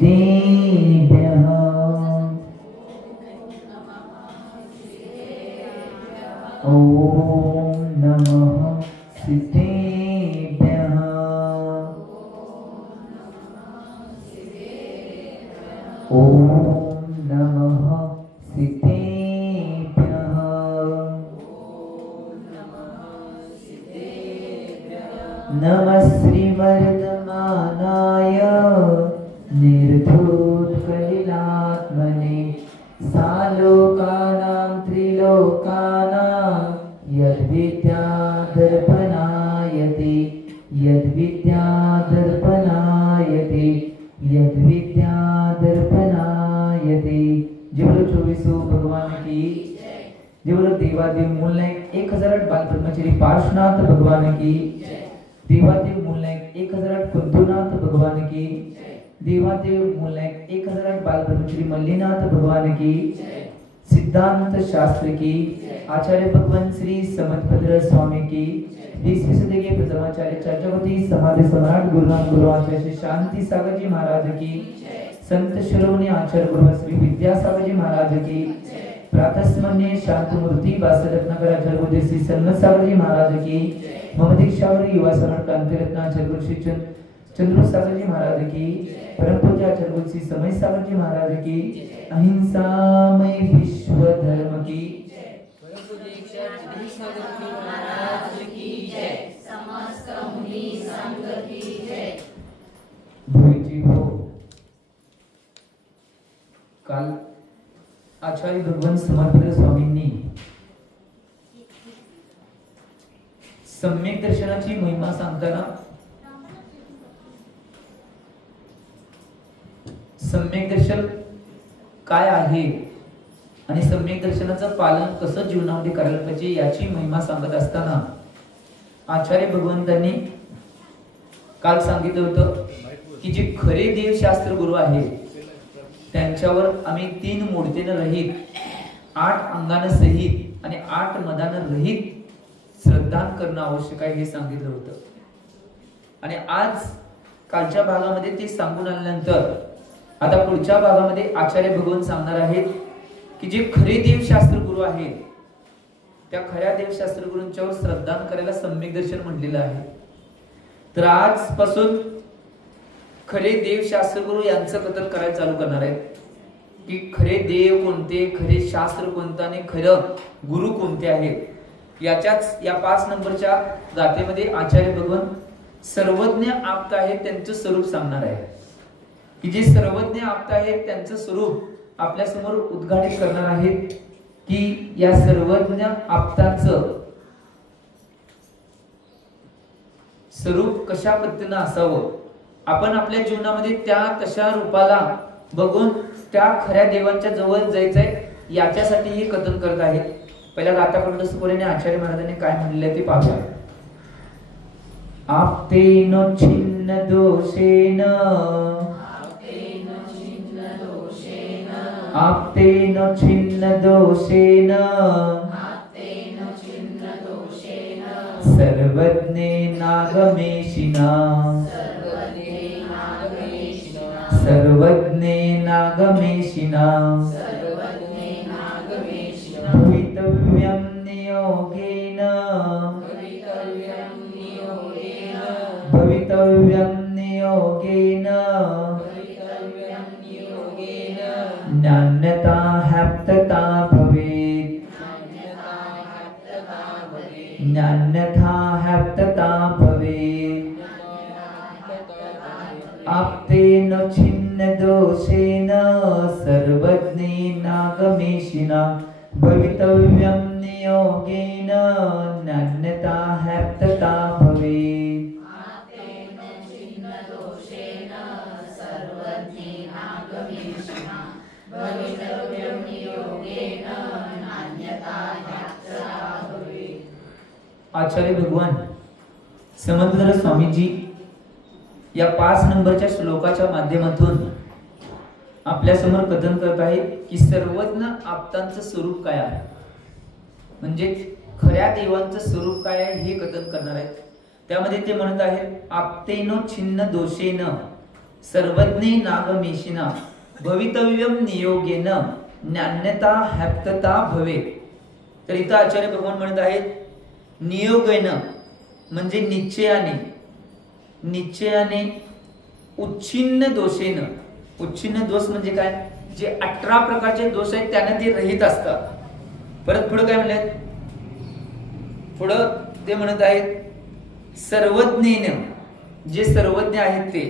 तेभ्यः ॐ नमः सिद्धेभ्यः ॐ नमः सिद्धेभ्यः नमः श्रीवर्धमानाय निर्धूतकलिलात्मने सालोकानां त्रिलोकानां यद्विद्यादर्पणायते यद्विद्यादर्पणायते यद्विद्यादर्पणायते। जे बोलो 24 भगवान की जे बोलो देवादेव मूलनायक 1008 बाल ब्रह्मचारी पार्श्वनाथ भगवान की देवादेव मूलनायक 1008 कुंदुनाथ भगवान की देवादेव मूलनायक 1008 बाल ब्रह्मचारी मल्लीनाथ भगवान की सिद्धांत शास्त्र की आचार्य भगवान श्री समर्थभद्र स्वामी की 20वीं सदी के प्रथमाचार्य चक्रवर्ती समाधि सम्राट गुरुनाम गुरु आचार्य श्री शांति सागर जी महाराज की संत शिरोमणि आचार्य गुरु श्री विद्यासागर जी महाराज की प्रातस्मरणीय शांत मूर्ति वासरत्नाकर आचार्य गुरु श्री सन्मत सागर जी महाराज की मोहम्मद दीक्षावर युवा सम्राट कांति रत्न आचार्य गुरु श्री चंद्र सागर जी महाराज की परम पूज्य आचार्य गुरु श्री समय सागर जी महाराज की अहिंसामय विश्व धर्म की परम पूज्य श्री सागर जी महाराज की जय। समस्त मुनि संघ की जय। भोईजी हो काल आचार्य भगवान समर्थ स्वामींनी सम्यक दर्शनाची महिमा सांगताना सम्यक दर्शन काय आहे आणि सम्यक दर्शनाचं पालन कसं जीवनामध्ये करायला पाहिजे याची महिमा सांगत असताना आचार्य भगवंतांनी काल सांगितलं होतं की जे खरे देव शास्त्र गुरु आहेत त्यांच्यावर आम्ही 3 मूर्तीनं रहित 8 अंगानं सहित आणि 8 मदानं रहित श्रद्धा करणं आवश्यक आहे हे सांगितलं होतं। आणि आज कालच्या भागामध्ये ते सांगून आल्यानंतर आता पुढच्या भागामध्ये आचार्य भगवान सांगणार आहेत की जे खरे देवशास्त्र गुरु आहेत त्या खऱ्या देवशास्त्र गुरूंच्यावर श्रद्धा करायला सम्यक दर्शन म्हटलेलं आहे। तर आजपासून खरे देवशास्त्र गुरु यांचं कथन करायला चालू करणार आहेत की खरे देव कोणते, खरे शास्त्र कोणतं आणि खरं गुरु कोणते आहेत। याच्याच या 5 नंबरच्या गाथेमध्ये आचार्य भगवान सर्वज्ञ आप्त आहेत त्यांचं स्वरूप सांगणार आहे की जे सर्वज्ञ आप्त आहेत त्यांचं स्वरूप आपल्या समोर उद्घाटित करणार आहेत की या सर्वज्ञ आप्तांचं स्वरूप कशा पद्धतीने असावं, आपण आपल्या जीवनामध्ये त्या तशा रूपाला बघून त्या खऱ्या देवांच्या जवळ जायचंय याच्यासाठी हे कथन करत आहेत। पहिल्या गाथापर्यंत सुपरीने आचार्य महाराजांनी काय म्हणले ते पाहूया। आप्तेन छिन्न दोषेन आप्तेन छिन्न दोषेन सर्वज्ञेनागमेशिना सर्वज्ञेनागमेशिना भवितव्यं नियोगेन भवितव्यं नियोगेन ज्ञानता हैप्तता भवेत् ज्ञानथा हैप्तता भवेत् आप्तेन छिन्न दोषेन सर्वज्ञेनागमेशिना भवितव्यं नियोगेन ज्ञानता हैप्तता भवेत्। आचार्य भगवान समर्थ स्वामीजी या 5 नंबरच्या श्लोकाच्या माध्यमातून आपल्या समोर कथन करत आहेत की सर्वज्ञ आप्तांचं स्वरूप काय आहे, म्हणजे खऱ्या देवांचं स्वरूप काय आहे हे कथन करणार आहेत। त्यामध्ये ते म्हणत आहेत आप्तेनो छिन्न दोषेन सर्वज्ञे नागमेशिना भवितव्यम नियोगेन ज्ञान्यता हॅप्तता भवे। तर इथं आचार्य भगवान म्हणत आहेत नियोगेन म्हणजे निश्चयाने उच्छिन्न दोषेन। उच्छिन्न दोष म्हणजे काय, जे 18 प्रकारचे दोष आहेत त्याने ते रहित असतात। परत पुढे काय म्हणले, पुढं ते म्हणत आहेत सर्वज्ञेन, जे सर्वज्ञ आहेत ते।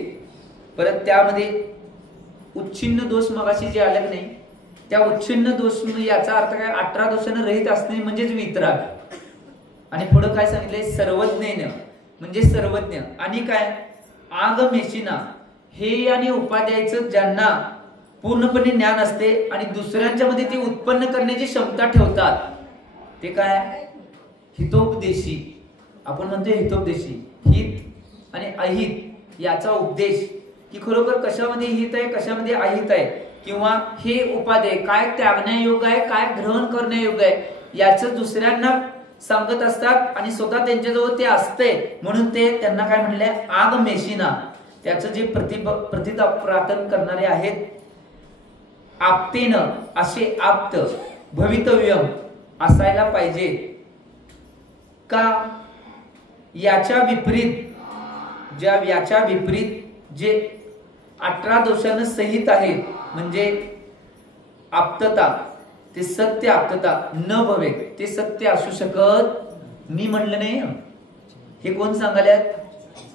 परत त्यामध्ये उच्छिन्न दोष मगाशी जे आले नाही त्या उच्छिन्न दोष याचा अर्थ काय, 18 दोषांना रहित असणे म्हणजेच वितराग। आणि पुढे काय सांगितले, सर्वज्ञेन म्हणजे सर्वज्ञ, आणि काय आगमेशिना हे आणि उपाध्यायचं ज्यांना पूर्णपणे ज्ञान असते आणि दुसऱ्यांच्या मध्ये ते उत्पन्न करण्याची क्षमता ठेवतात, ते काय हितोपदेशी। आपण म्हणतो हितोपदेशी, हित आणि अहित याचा उपदेश की खरोखर कशामध्ये हित आहे कशामध्ये अहित आहे, किंवा हे उपादेय काय त्यागण्यायोग्य आहे काय ग्रहण करण्यायोग्य आहे याचं दुसऱ्यांना सांगत असतात आणि स्वतः त्यांच्याजवळ ते असते। म्हणून ते त्यांना काय म्हणले आगमेशिना, त्याचं जे प्रतिपादन करणारे आहेत। आप्तेन असे आप्त भवितव्यम असायला पाहिजे का, याच्या विपरीत जे 18 दोषांना सहित आहेत म्हणजे आप्तता, ते सत्य आप्तता न भवे, ते सत्य असू शकत मी म्हणलं नाही। हे कोण सांगाल्यात,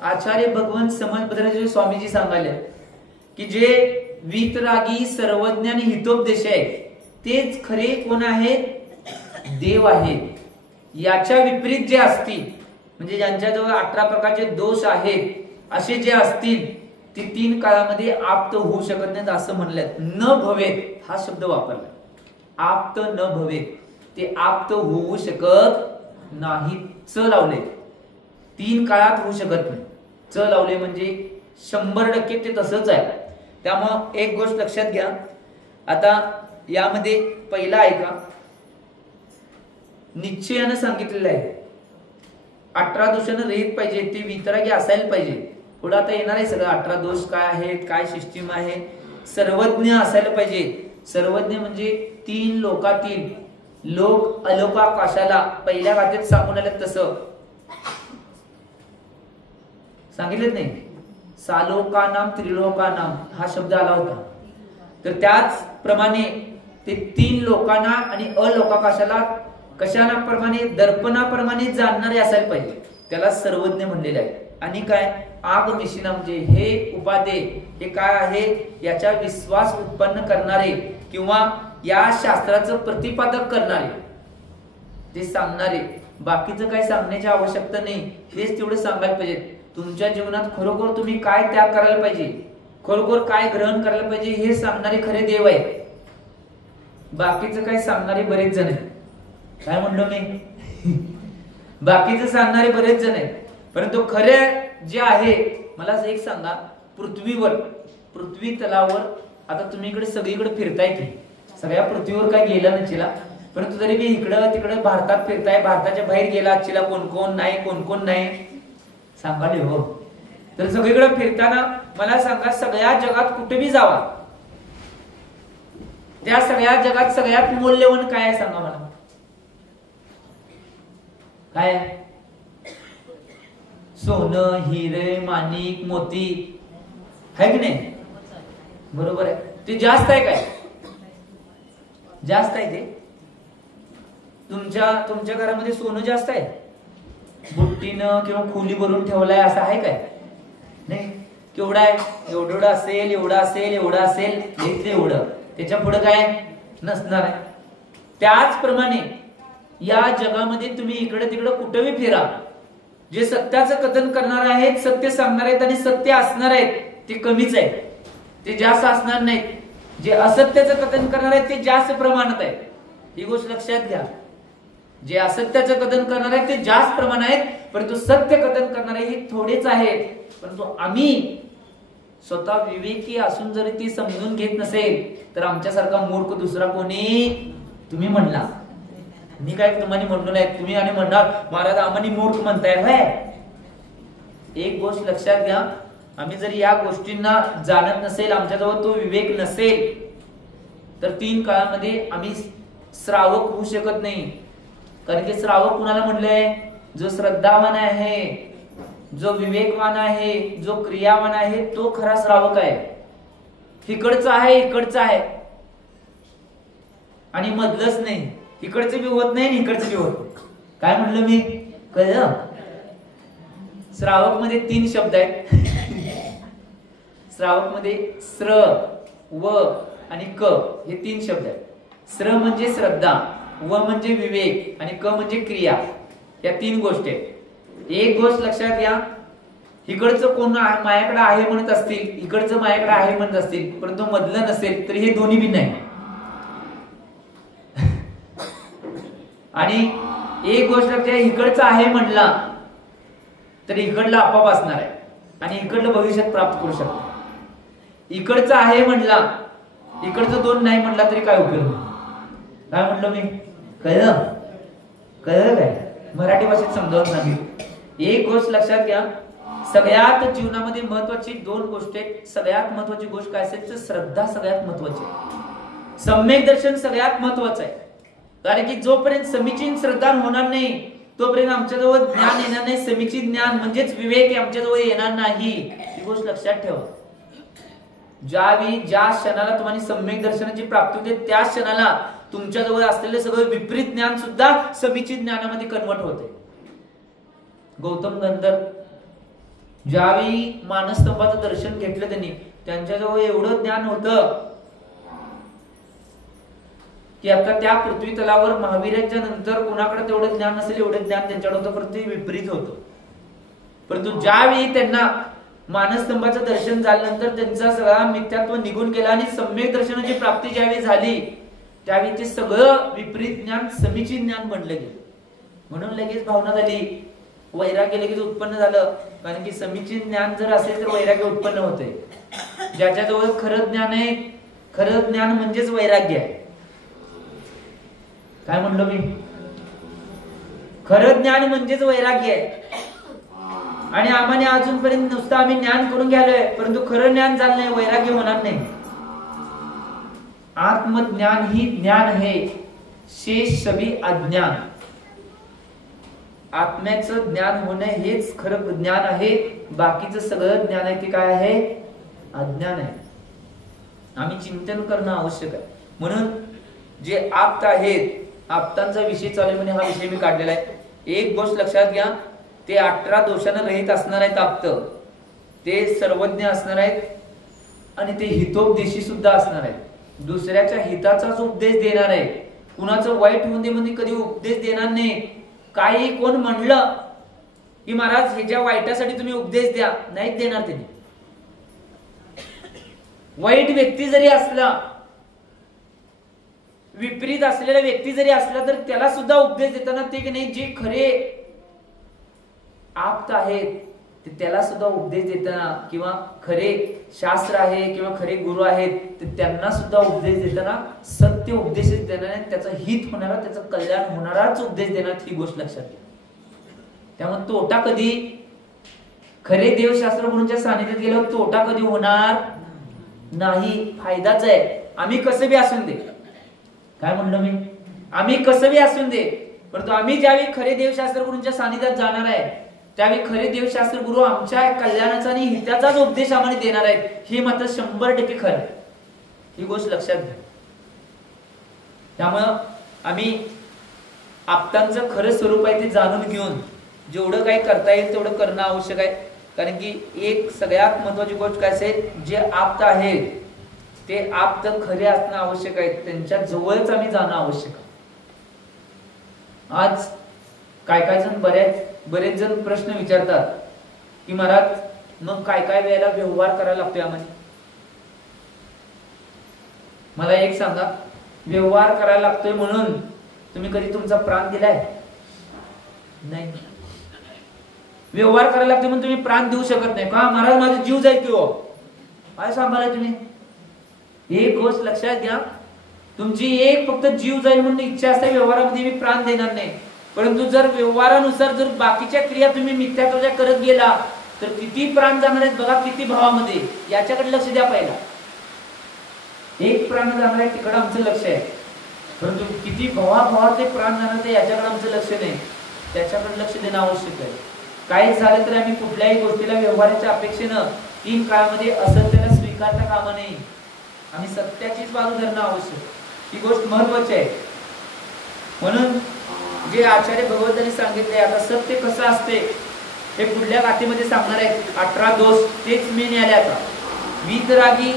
आचार्य भगवान समजभद्राचे स्वामीजी सांगाल्यात की जे वितरागी सर्वज्ञ आणि हितोपदेश आहे तेच खरे कोण आहेत, देव आहेत। याच्या विपरीत जे असतील म्हणजे ज्यांच्याजवळ 18 प्रकारचे दोष आहेत असे जे असतील ते 3 काळामध्ये आप्त होऊ शकत नाहीत असं म्हणलं। न भवेत हा शब्द वापरला, आप्त न भवेत, ते आप्त होऊ शकत नाही। च लावले 3 काळात होऊ शकत नाही, च लावले म्हणजे 100% ते तसंच आहे। त्यामुळं एक गोष्ट लक्षात घ्या, आता यामध्ये पहिला ऐका, निश्चयानं सांगितलेलं आहे 18 दोषांना रहित पाहिजे, ते वितरागी असायला पाहिजे। पुढे आता येणार आहे सगळं 18 दोष काय आहेत, काय सिस्टीम आहे। सर्वज्ञ असायला पाहिजे, सर्वज्ञ म्हणजे 3 लोकातील लोक अलोकाकाशाला पहिल्या गाथेत सांगून आले तसं सांगितलं नाही, सालोकानाम त्रिलोकानाम हा शब्द आला होता। तर त्याचप्रमाणे ते 3 लोकांना आणि अलोकाकाशाला कशाना प्रमाणे दर्पणाप्रमाणे जाणणारे असायला पाहिजे, त्याला सर्वज्ञ म्हणलेले आहे। आणि काय आगमेशिना म्हणजे हे उपादेय हे काय आहे याचा विश्वास उत्पन्न करणारे किंवा या शास्त्राचं प्रतिपादक करणारे, ते सांगणारे। बाकीचं काय सांगण्याची आवश्यकता नाही, हेच तेवढे सांगायला पाहिजे। तुमच्या जीवनात खरोखर तुम्ही काय त्याग करायला पाहिजे, खरोखर काय ग्रहण करायला पाहिजे हे सांगणारे खरे देव आहे। बाकीचं काय सांगणारे बरेच जण आहेत, काय म्हणलो मी बाकीचं सांगणारे बरेच जण आहेत, परंतु खरे जे आहे मला एक सांगा, पृथ्वी तलावर आता तुम्ही इकडे सगळीकडे फिरताय की, सगळ्या पृथ्वीवर काय गेला नचिला, परंतु तरी बी इकडं तिकडं भारतात फिरताय, भारताच्या बाहेर गेला आजला कोण कोण नाही सांगाले हो। तर सगळीकडे फिरताना मला सांगा, सगळ्या जगात कुठे बी जावा, त्या सगळ्या जगात सगळ्यात मौल्यवान काय आहे सांगा मला, काय सोनं हिरे माणिक मोती आहे की नाही, बरोबर आहे। ते जास्त आहे काय, जास्त आहे ते तुमच्या घरामध्ये सोनं जास्त आहे, बुट्टीनं किंवा खोली भरून ठेवलाय असं आहे काय, नाही केवढा आहे, एवढं असेल एवढं असेल एवढं, त्याच्या पुढे काय नसणार आहे। त्याचप्रमाणे या जगामध्ये तुम्ही इकडे तिकडे कुठेही फिरा, जे सत्याचं कथन करणार आहेत, सत्य सांगणार आहेत आणि सत्य असणार आहेत ते कमीच आहे, ते जास्त असणार नाहीत। जे असत्याचं कथन करणार आहेत ते जास्त प्रमाणात आहे, ही गोष्ट लक्षात घ्या। जे असत्याचं कथन करणार आहेत ते जास्त प्रमाण आहेत, परंतु सत्य कथन करणारे हे थोडेच आहेत। परंतु आम्ही स्वतः विवेकी असून जरी ती समजून घेत नसेल तर आमच्यासारखा मूर्ख दुसरा कोणी तुम्ही म्हणला, मी काय तुम्हाला म्हणलो नाही, तुम्ही आणि म्हणणार महाराज आम्हाला मूर्ख म्हणताय। एक गोष्ट लक्षात घ्या, आम्ही जर या गोष्टींना जाणत नसेल, आमच्याजवळ तो विवेक नसेल, तर 3 काळामध्ये आम्ही श्रावक होऊ शकत नाही. कारण की श्रावक कुणाला म्हणलंय? जो श्रद्धावान आहे, जो विवेकवान आहे, जो क्रियावान आहे, तो खरा श्रावक आहे. इकडचं आहे, इकडचं आहे आणि मधलंच नाही. इकडचं बी होत नाही आणि इकडचं बी होत नाही. काय म्हणलं मी? कळलं? श्रावक मध्ये 3 शब्द आहेत. श्रावक मध्ये श्र, व आणि क हे 3 शब्द आहेत. श्र म्हणजे श्रद्धा, व म्हणजे विवेक आणि क म्हणजे क्रिया. या 3 गोष्टी आहेत. एक गोष्ट लक्षात घ्या, इकडचं कोण माझ्याकडे आहे म्हणत असतील, इकडचं माझ्याकडे आहे म्हणत असतील, परंतु मधलं नसेल, तर हे दोन्ही बी नाही. आणि एक गोष्ट लक्षात, इकडचं आहे म्हणला तर इकडलं आपाप असणार आहे आणि इकडलं भविष्यात प्राप्त करू शकतो. इकडचं आहे म्हणला, इकडचं 2 नाही म्हणला तरी काय उपयोग नाही. काय म्हणलं मी? कळलं? कळलं काय? मराठी भाषेत समजावून सांगितलं. एक गोष्ट लक्षात घ्या, सगळ्यात जीवनामध्ये महत्वाची 2 गोष्टी आहेत. सगळ्यात महत्वाची गोष्ट काय असेल तर श्रद्धा सगळ्यात महत्वाची आहे. सम्यक दर्शन सगळ्यात महत्वाचं आहे. कारण की जोपर्यंत समीचीन श्रद्धा होणार नाही, तोपर्यंत आमच्याजवळ ज्ञान येणार नाही. समीचीन ज्ञान म्हणजेच विवेक आमच्याजवळ येणार नाही. ही गोष्ट लक्षात ठेवा. ज्या क्षणाला तुम्हाला सम्यक दर्शनाची प्राप्ती होते, त्या क्षणाला तुमच्याजवळ असलेले सगळं विपरीत ज्ञान सुद्धा समीचीन ज्ञानामध्ये कन्वर्ट होते. गौतम गंधर्व ज्यावेळी मानस्तंभाचं दर्शन घेतलं त्यांनी, त्यांच्याजवळ एवढं ज्ञान होतं की आता त्या पृथ्वी तलावर महावीरांच्या नंतर कोणाकडे तेवढं ज्ञान नसेल एवढं ज्ञान त्यांच्याकडे होतं, परंतु ते विपरीत होतं. परंतु ज्यावेळी त्यांना मानस्तंभाचं दर्शन झाल्यानंतर त्यांचा सगळा मिथ्यात्व निघून गेला आणि सम्यक दर्शनाची प्राप्ती ज्यावेळी झाली, त्यावेळी ते सगळं विपरीत ज्ञान समीचीन ज्ञान बनलं गेलं. म्हणून लगेच भावना झाली, वैराग्य लगेच उत्पन्न झालं. कारण की समीचीन ज्ञान जर असेल तर वैराग्य उत्पन्न होते. ज्याच्याजवळ खरं ज्ञान आहे, खरं ज्ञान म्हणजेच वैराग्य आहे. काय म्हणलो मी? खरं ज्ञान म्हणजेच वैराग्य आहे. आणि आम्हाला अजूनपर्यंत नुसतं आम्ही ज्ञान करून घ्यालोय, परंतु खरं ज्ञान झालं नाही, वैराग्य होणार नाही. आत्मज्ञान ही ज्ञान आहे, शेष सभी अज्ञान. आत्म्याचं ज्ञान होणं हेच खरं ज्ञान आहे. बाकीचं सगळं ज्ञान आहे ते काय आहे? अज्ञान आहे. आम्ही चिंतन करणं आवश्यक आहे. म्हणून जे आप्त आहेत, आप्तांचा विषय चालू म्हणजे हा विषय मी काढलेला आहे. एक गोष्ट लक्षात घ्या, ते 18 दोषांना रहित असणार आहेत आप्त. ते सर्वज्ञ असणार आहेत आणि ते हितोपदेशी सुद्धा असणार आहेत. दुसऱ्याच्या हिताचाच उपदेश देणार आहे. कुणाचं वाईट होऊन दे म्हणजे कधी उपदेश देणार नाही. काही कोण म्हणलं की महाराज ह्याच्या वाईटासाठी तुम्ही उपदेश द्या, नाहीच देणार त्यांनी. वाईट व्यक्ती जरी असला, विपरीत असलेला व्यक्ती जरी असला, तर त्याला सुद्धा उपदेश देताना ते की नाही, जे खरे आप्त आहेत ते त्याला सुद्धा उपदेश देताना, किंवा खरे शास्त्र आहे किंवा खरे गुरु आहेत ते त्यांना सुद्धा उपदेश देताना सत्य उपदेश देणार, त्याचं हित होणारा, त्याचं कल्याण होणाराच उपदेश देणार. ही गोष्ट लक्षात घ्या. त्यामुळे तोटा कधी, खरे देवशास्त्र गुरूंच्या सानिध्यात गेल्यावर तोटा कधी होणार नाही, फायदाच आहे. आम्ही कसं बी असून दे, काय म्हणलं मी, आम्ही कसं बी असून दे, परंतु आम्ही ज्यावेळी खरे देवशास्त्र गुरूंच्या सानिध्यात जाणार आहे, त्यावेळी खरे देवशास्त्र गुरु आमच्या कल्याणाचा आणि हिताचाच उपदेश आम्हाला देणार आहेत. हे मात्र 100% खरं. ही गोष्ट लक्षात घ्या. त्यामुळं आम्ही आप्तांचं खरं स्वरूप आहे ते जाणून घेऊन जेवढं काही करता येईल तेवढं करणं आवश्यक आहे. कारण की एक सगळ्यात महत्वाची गोष्ट काय असेल, जे आप्त आहेत ते आप्त खरे असणं आवश्यक आहे. त्यांच्या जवळच आम्ही जाणं आवश्यक आहे. आज काय जण बरेच जण प्रश्न विचारतात की महाराज मग काय वेळेला व्यवहार करायला लागतोय आम्हाला. मला एक सांगा, व्यवहार करायला लागतोय म्हणून तुम्ही कधी तुमचा प्राण दिलाय? नाही. व्यवहार करायला लागतोय म्हणून तुम्ही प्राण देऊ शकत नाही का? महाराज माझा जीव जाईल की हो, काय सांगायला तुम्ही? एक गोष्ट लक्षात घ्या, तुमची एक फक्त जीव जाईल म्हणून इच्छा असते, व्यवहारामध्ये मी प्राण देणार नाही. परंतु जर व्यवहारानुसार जर बाकीच्या क्रिया तुम्ही मिथ्यात्वाच्या करत गेला तर किती प्राण जाणार आहेत बघा, किती भावामध्ये, याच्याकडे लक्ष द्या. पहिला एक प्राण जाणार आहे तिकडे आमचं लक्ष आहे, परंतु किती भावाभावातले प्राण जाणार ते याच्याकडे आमचं लक्ष नाही. त्याच्याकडे लक्ष देणं आवश्यक आहे. काही झालं तर आम्ही कुठल्याही गोष्टीला व्यवहाराच्या अपेक्षेनं 3 काळामध्ये असत्याला स्वीकारता कामा नये. आम्ही सत्याचीच बाजू धरणं आवश्यक, ही गोष्ट महत्वाची आहे. म्हणून जे आचार्य भगवंतांनी सांगितले, आता सत्य कसं असते हे पुढल्या गाथेमध्ये सांगणार आहेत. 18 दोष तेच मेन आले. आता वीतरागी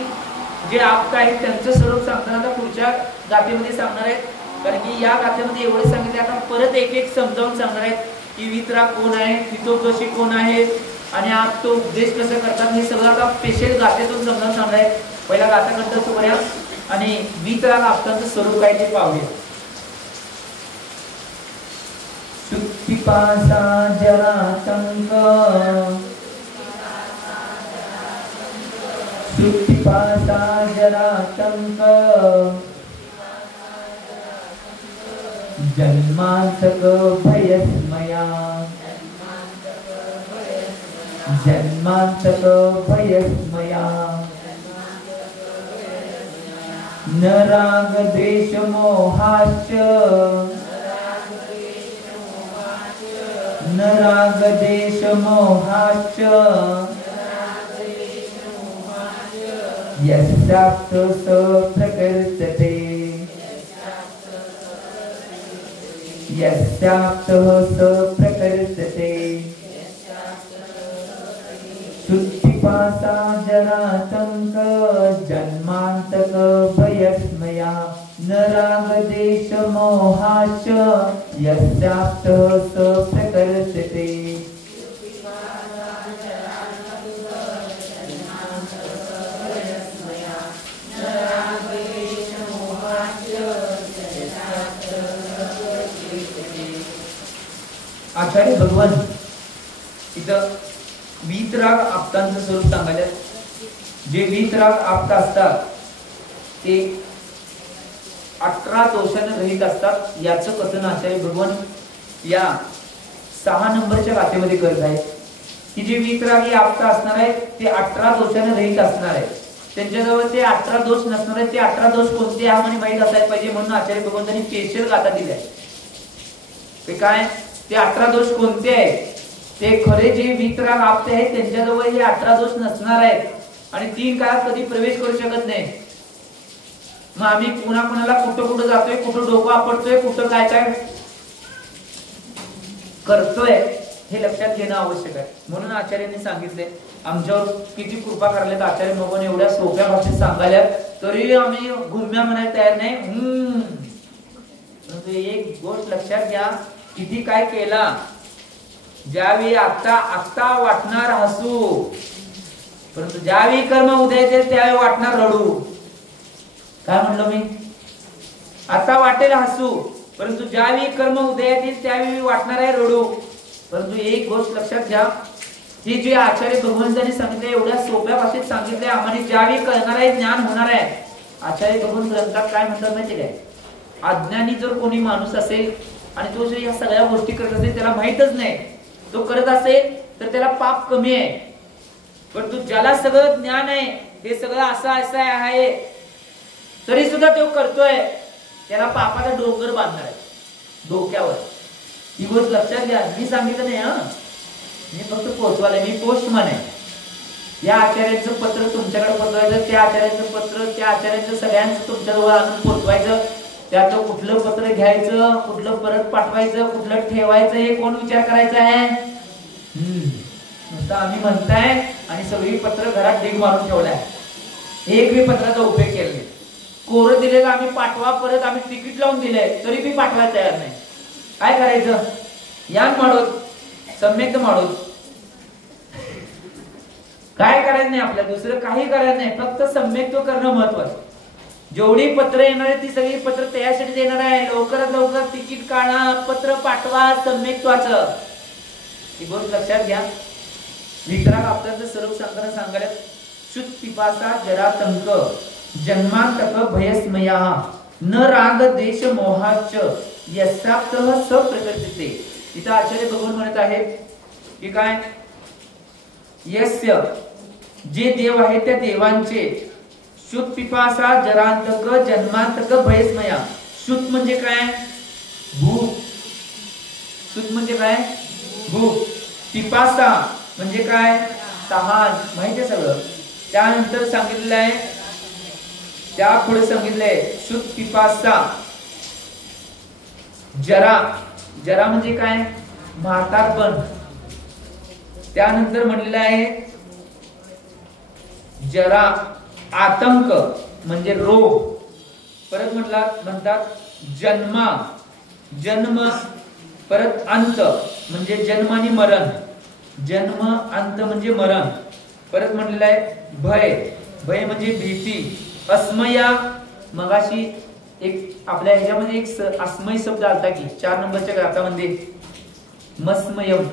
जे आप्त आहेत त्यांचं स्वरूप सांगताना आता पुढच्या गाथेमध्ये सांगणार आहेत. कारण की या गाथेमध्ये एवढे सांगितले, आता परत एक एक समजावून सांगणार आहेत की वीतराग कोण आहे, हितोपदेशी कोण आहे आणि आप तो उपदेश कसं करतात, हे सगळं आता स्पेशल गाथेतून समजावून सांगणार आहेत. पहिला गाथा कंठ सोबऱ्या आणि वीतराग आप्तांचं स्वरूप काय ते पाहूया. पिपासा जरासंध, पिपासा जरासंध, जन्मांतक भयस्मया, जन्मांतक भयस्मया, न राग द्वेष मोहाश्च, न राग द्वेष मोहाश्च, यस्याप्तो स प्रकृतते, यस्याप्तः स प्रकृतते. पिपासा जरासंध, जन्मांतक भयस्मया, न राग द्वेष मोहाश्च, यस्याप्तः स प्रकृतते. आचार्य भगवान इथं वीतराग आप्तांचं स्वरूप सांगायला. जे वीतराग आप्त असतात ते 18 दोषांना रहित असतात. याचं कथन आचार्य भगवान या 6 नंबरच्या गाथेमध्ये करत आहेत की जे वीतरागी आप्त असणार आहेत ते 18 दोषांना रहित असणार आहेत. त्यांच्याजवळ ते 18 दोष नसणार आहेत. ते 18 दोष कोणते आम्हाला माहित असायला पाहिजे, म्हणून आचार्य भगवंतांनी स्पेशल गाथा दिल्या. ते काय, ते 18 दोष कोणते आहेत, ते खरे जे वीतराग आप्ते आहेत त्यांच्याजवळ हे 18 दोष नसणार आहेत आणि 3 काळात कधी प्रवेश करू शकत नाही. मग आम्ही कोणाला कुठं कुठं जातोय, कुठं डोकं आपटतोय, कुठं काय काय करतोय हे लक्षात घेणं आवश्यक आहे. म्हणून आचार्यांनी सांगितले, आमच्यावर किती कृपा करल्यात आचार्य भगवान, एवढ्या सोप्या भाषेत सांगायला तरी आम्ही गुम्या म्हणायला तयार नाही. परंतु एक गोष्ट लक्षात घ्या, किती काय केला, ज्यावेळी आता वाटणार हसू, परंतु ज्यावेळी कर्म उद्याचे त्यावेळी वाटणार रडू. काय म्हणलो मी, आता वाटेल हसू, परंतु ज्यावेळी कर्म उदयातील त्यावेळी वाटणार आहे रडू. परंतु एक गोष्ट लक्षात घ्या, ही जे आचार्य भगवंतांनी सांगितले एवढ्या सोप्या भाषेत सांगितले, आम्हाला ज्यावेळी कळणार आहे, ज्ञान होणार आहे. आचार्य भगवंत ग्रंथात काय म्हणतात माहिती काय, अज्ञानी जर कोणी माणूस असेल आणि तो जर या सगळ्या गोष्टी करत असेल, त्याला माहितच नाही, तो करत असेल तर त्याला पाप कमी आहे. परंतु ज्याला सगळं ज्ञान आहे, हे सगळं असं आहे, तरी सुद्धा तो करतोय, त्याला पापाचा डोंगर बांधणार आहे डोक्यावर. ही गोष्ट लक्षात घ्या. मी सांगितलं नाही, मी फक्त पोहोचवायला, मी पोस्टमन आहे. या आचार्यांचं पत्र तुमच्याकडे पोहोचवायचं, त्या आचार्यांचं पत्र त्या आचार्यांचं सगळ्यांचं तुमच्याजवळ आणून पोहोचवायचं. त्याचं कुठलं पत्र घ्यायचं, कुठलं परत पाठवायचं, कुठलं ठेवायचं, हे कोण विचार करायचा आहे. नुसतं आम्ही म्हणताय आणि सगळी पत्र घरात ढीग मारून ठेवलाय, एक बी पत्राचा उपयोग केला नाही. कोरं दिलेलं आम्ही पाठवा, परत आम्ही तिकीट लावून दिलंय तरी बी पाठवायला तयार नाही. काय करायचं, यान माडोत सम्यक माडोत, काय करायचं नाही आपल्याला, दुसरं काही करायचं नाही, फक्त सम्यक करणं महत्वाचं. जेवढी पत्र येणार आहे ती सगळी पत्र त्यासाठी देणार आहे. लवकरात लवकर तिकीट काढा, पत्र पाठवा, सम्यक्त्वाचं. ही गोष्ट लक्षात घ्या. वितराग आप्तांचं स्वरूप सांगताना सांगायला, शुद्ध पिपासा जरातंक, जन्मांतक भयस्मया, न राग देश मोहाच, यस्याप्तः स प्रकृतते. इथं आचार्य भगवान म्हणत आहेत की काय, यस्य जे देव आहेत त्या देवांचे शुत पिपासा जरांतक जन्मांतक भयस्मया. शुत म्हणजे काय? भूक. शुत म्हणजे काय? भूक. पिपासा म्हणजे काय? तहान. माहिती आहे सगळं. त्यानंतर सांगितलेलं आहे, त्या पुढे सांगितलंय शुत पिपासा जरा. जरा म्हणजे काय? म्हातारपण. त्यानंतर म्हणलेलं आहे जरा आतंक म्हणजे रोग. परत म्हणतात जन्म. जन्म परत अंत म्हणजे जन्म आणि मरण. जन्म अंत म्हणजे मरण. परत म्हणलेलं आहे भय. भय म्हणजे भीती. अस्मया मगाशी एक आपल्या ह्याच्यामध्ये एक अस्मय शब्द आलता की 4 नंबरच्या ग्रंथामध्ये. मस्मयम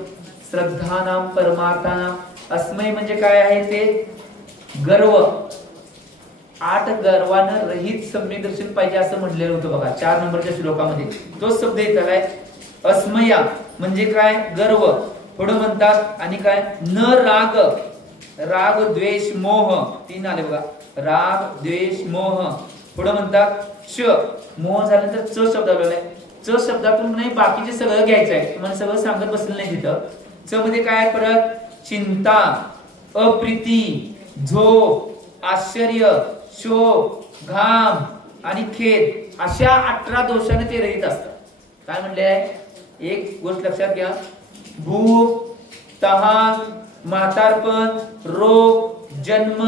श्रद्धानाम परमार्थानाम. अस्मय म्हणजे काय आहे ते? गर्व. 8 गर्वानं रहित सम्यक दर्शन पाहिजे असं म्हटलेलं होतं बघा 4 नंबरच्या श्लोकामध्ये. तोच शब्द इथं काय? अस्मया म्हणजे काय? गर्व. पुढे म्हणतात आणि काय? न राग. राग द्वेष मोह 3 आले बघा. राग द्वेष मोह. पुढे म्हणतात च. मोह झाल्यानंतर च शब्द आलेला आहे. च शब्दातून नाही बाकीचे सगळं घ्यायचं आहे. तुम्हाला सगळं सांगत बसलं नाही तिथं. च मध्ये काय? परत चिंता, अप्रीती, झोप, आश्चर्य, शोक, घाम आणि खेद अशा 18 दोषाने ते रहित असतात. काय म्हणले आहे? एक गोष्ट लक्षात घ्या. भूक, तहान, म्हातारपण, रोग, जन्म,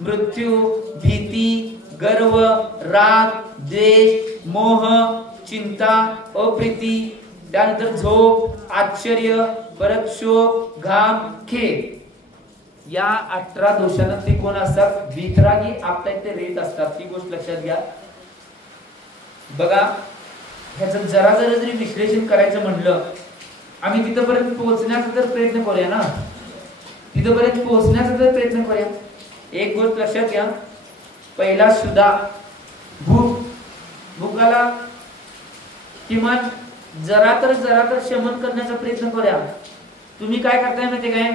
मृत्यू, भीती, गर्व, राग, द्वेष, मोह, चिंता, अप्रीती, त्यानंतर झोप, आश्चर्य, परत शोक, घाम, खेद या 18 दोषांना ते कोण असतात? वितरागी आपल्या इथे रहित असतात. ती गोष्ट लक्षात घ्या. बघा ह्याचं जरा जरी विश्लेषण करायचं म्हणलं, आम्ही तिथपर्यंत पोहोचण्याचा तर प्रयत्न करूया ना. तिथपर्यंत पोहोचण्याचा तर प्रयत्न करूया. एक गोष्ट लक्षात घ्या. पहिला सुद्धा भूक. भूकाला किमान जरा तर शमन करण्याचा प्रयत्न करूया. तुम्ही काय करताय माहिती काय?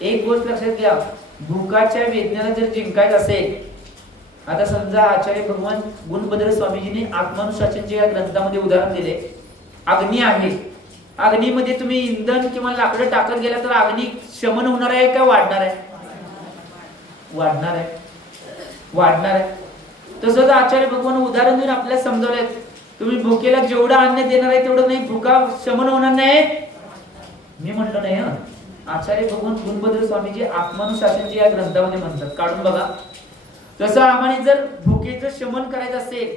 एक गोष्ट लक्षात घ्या. भूकाच्या वेदनेला जर जिंकायचं असेल, आता समजा आचार्य भगवान गुणभद्र स्वामीजींनी आत्मानुशासनच्या या ग्रंथामध्ये उदाहरण दिले. अग्नी आहे. अग्नीमध्ये तुम्ही इंधन किंवा लाकडं टाकत गेला तर अग्नी शमन होणार आहे का वाढणार आहे? वाढणार आहे. वाढणार आहे. तसंच आचार्य भगवान उदाहरण देऊन आपल्याला समजावले. तुम्ही भुकेला जेवढं अन्न देणार आहे तेवढं नाही, भुका शमन होणार नाही. मी म्हटलं नाही हा. आचार्य भगवान गुणभद्र स्वामीजी आत्मानुशासनच्या या ग्रंथामध्ये म्हणतात. काढून बघा. तसं आम्हाला जर भुकेचं शमन करायचं असेल,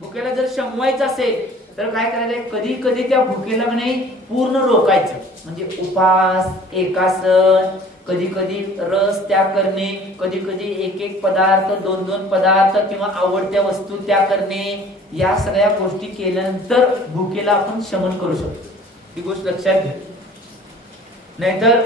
भुकेला जर शमवायचं असेल तर काय करायचं? कधी कधी त्या भुकेला नाही पूर्ण रोकायचं. म्हणजे उपास, एकासन, कधी कधी रस त्याग करणे, कधी कधी एक पदार्थ, 2 पदार्थ किंवा आवडत्या वस्तू त्याग करणे. या सगळ्या गोष्टी केल्यानंतर भुकेला आपण शमन करू शकतो. ही गोष्ट लक्षात घ्या. नाहीतर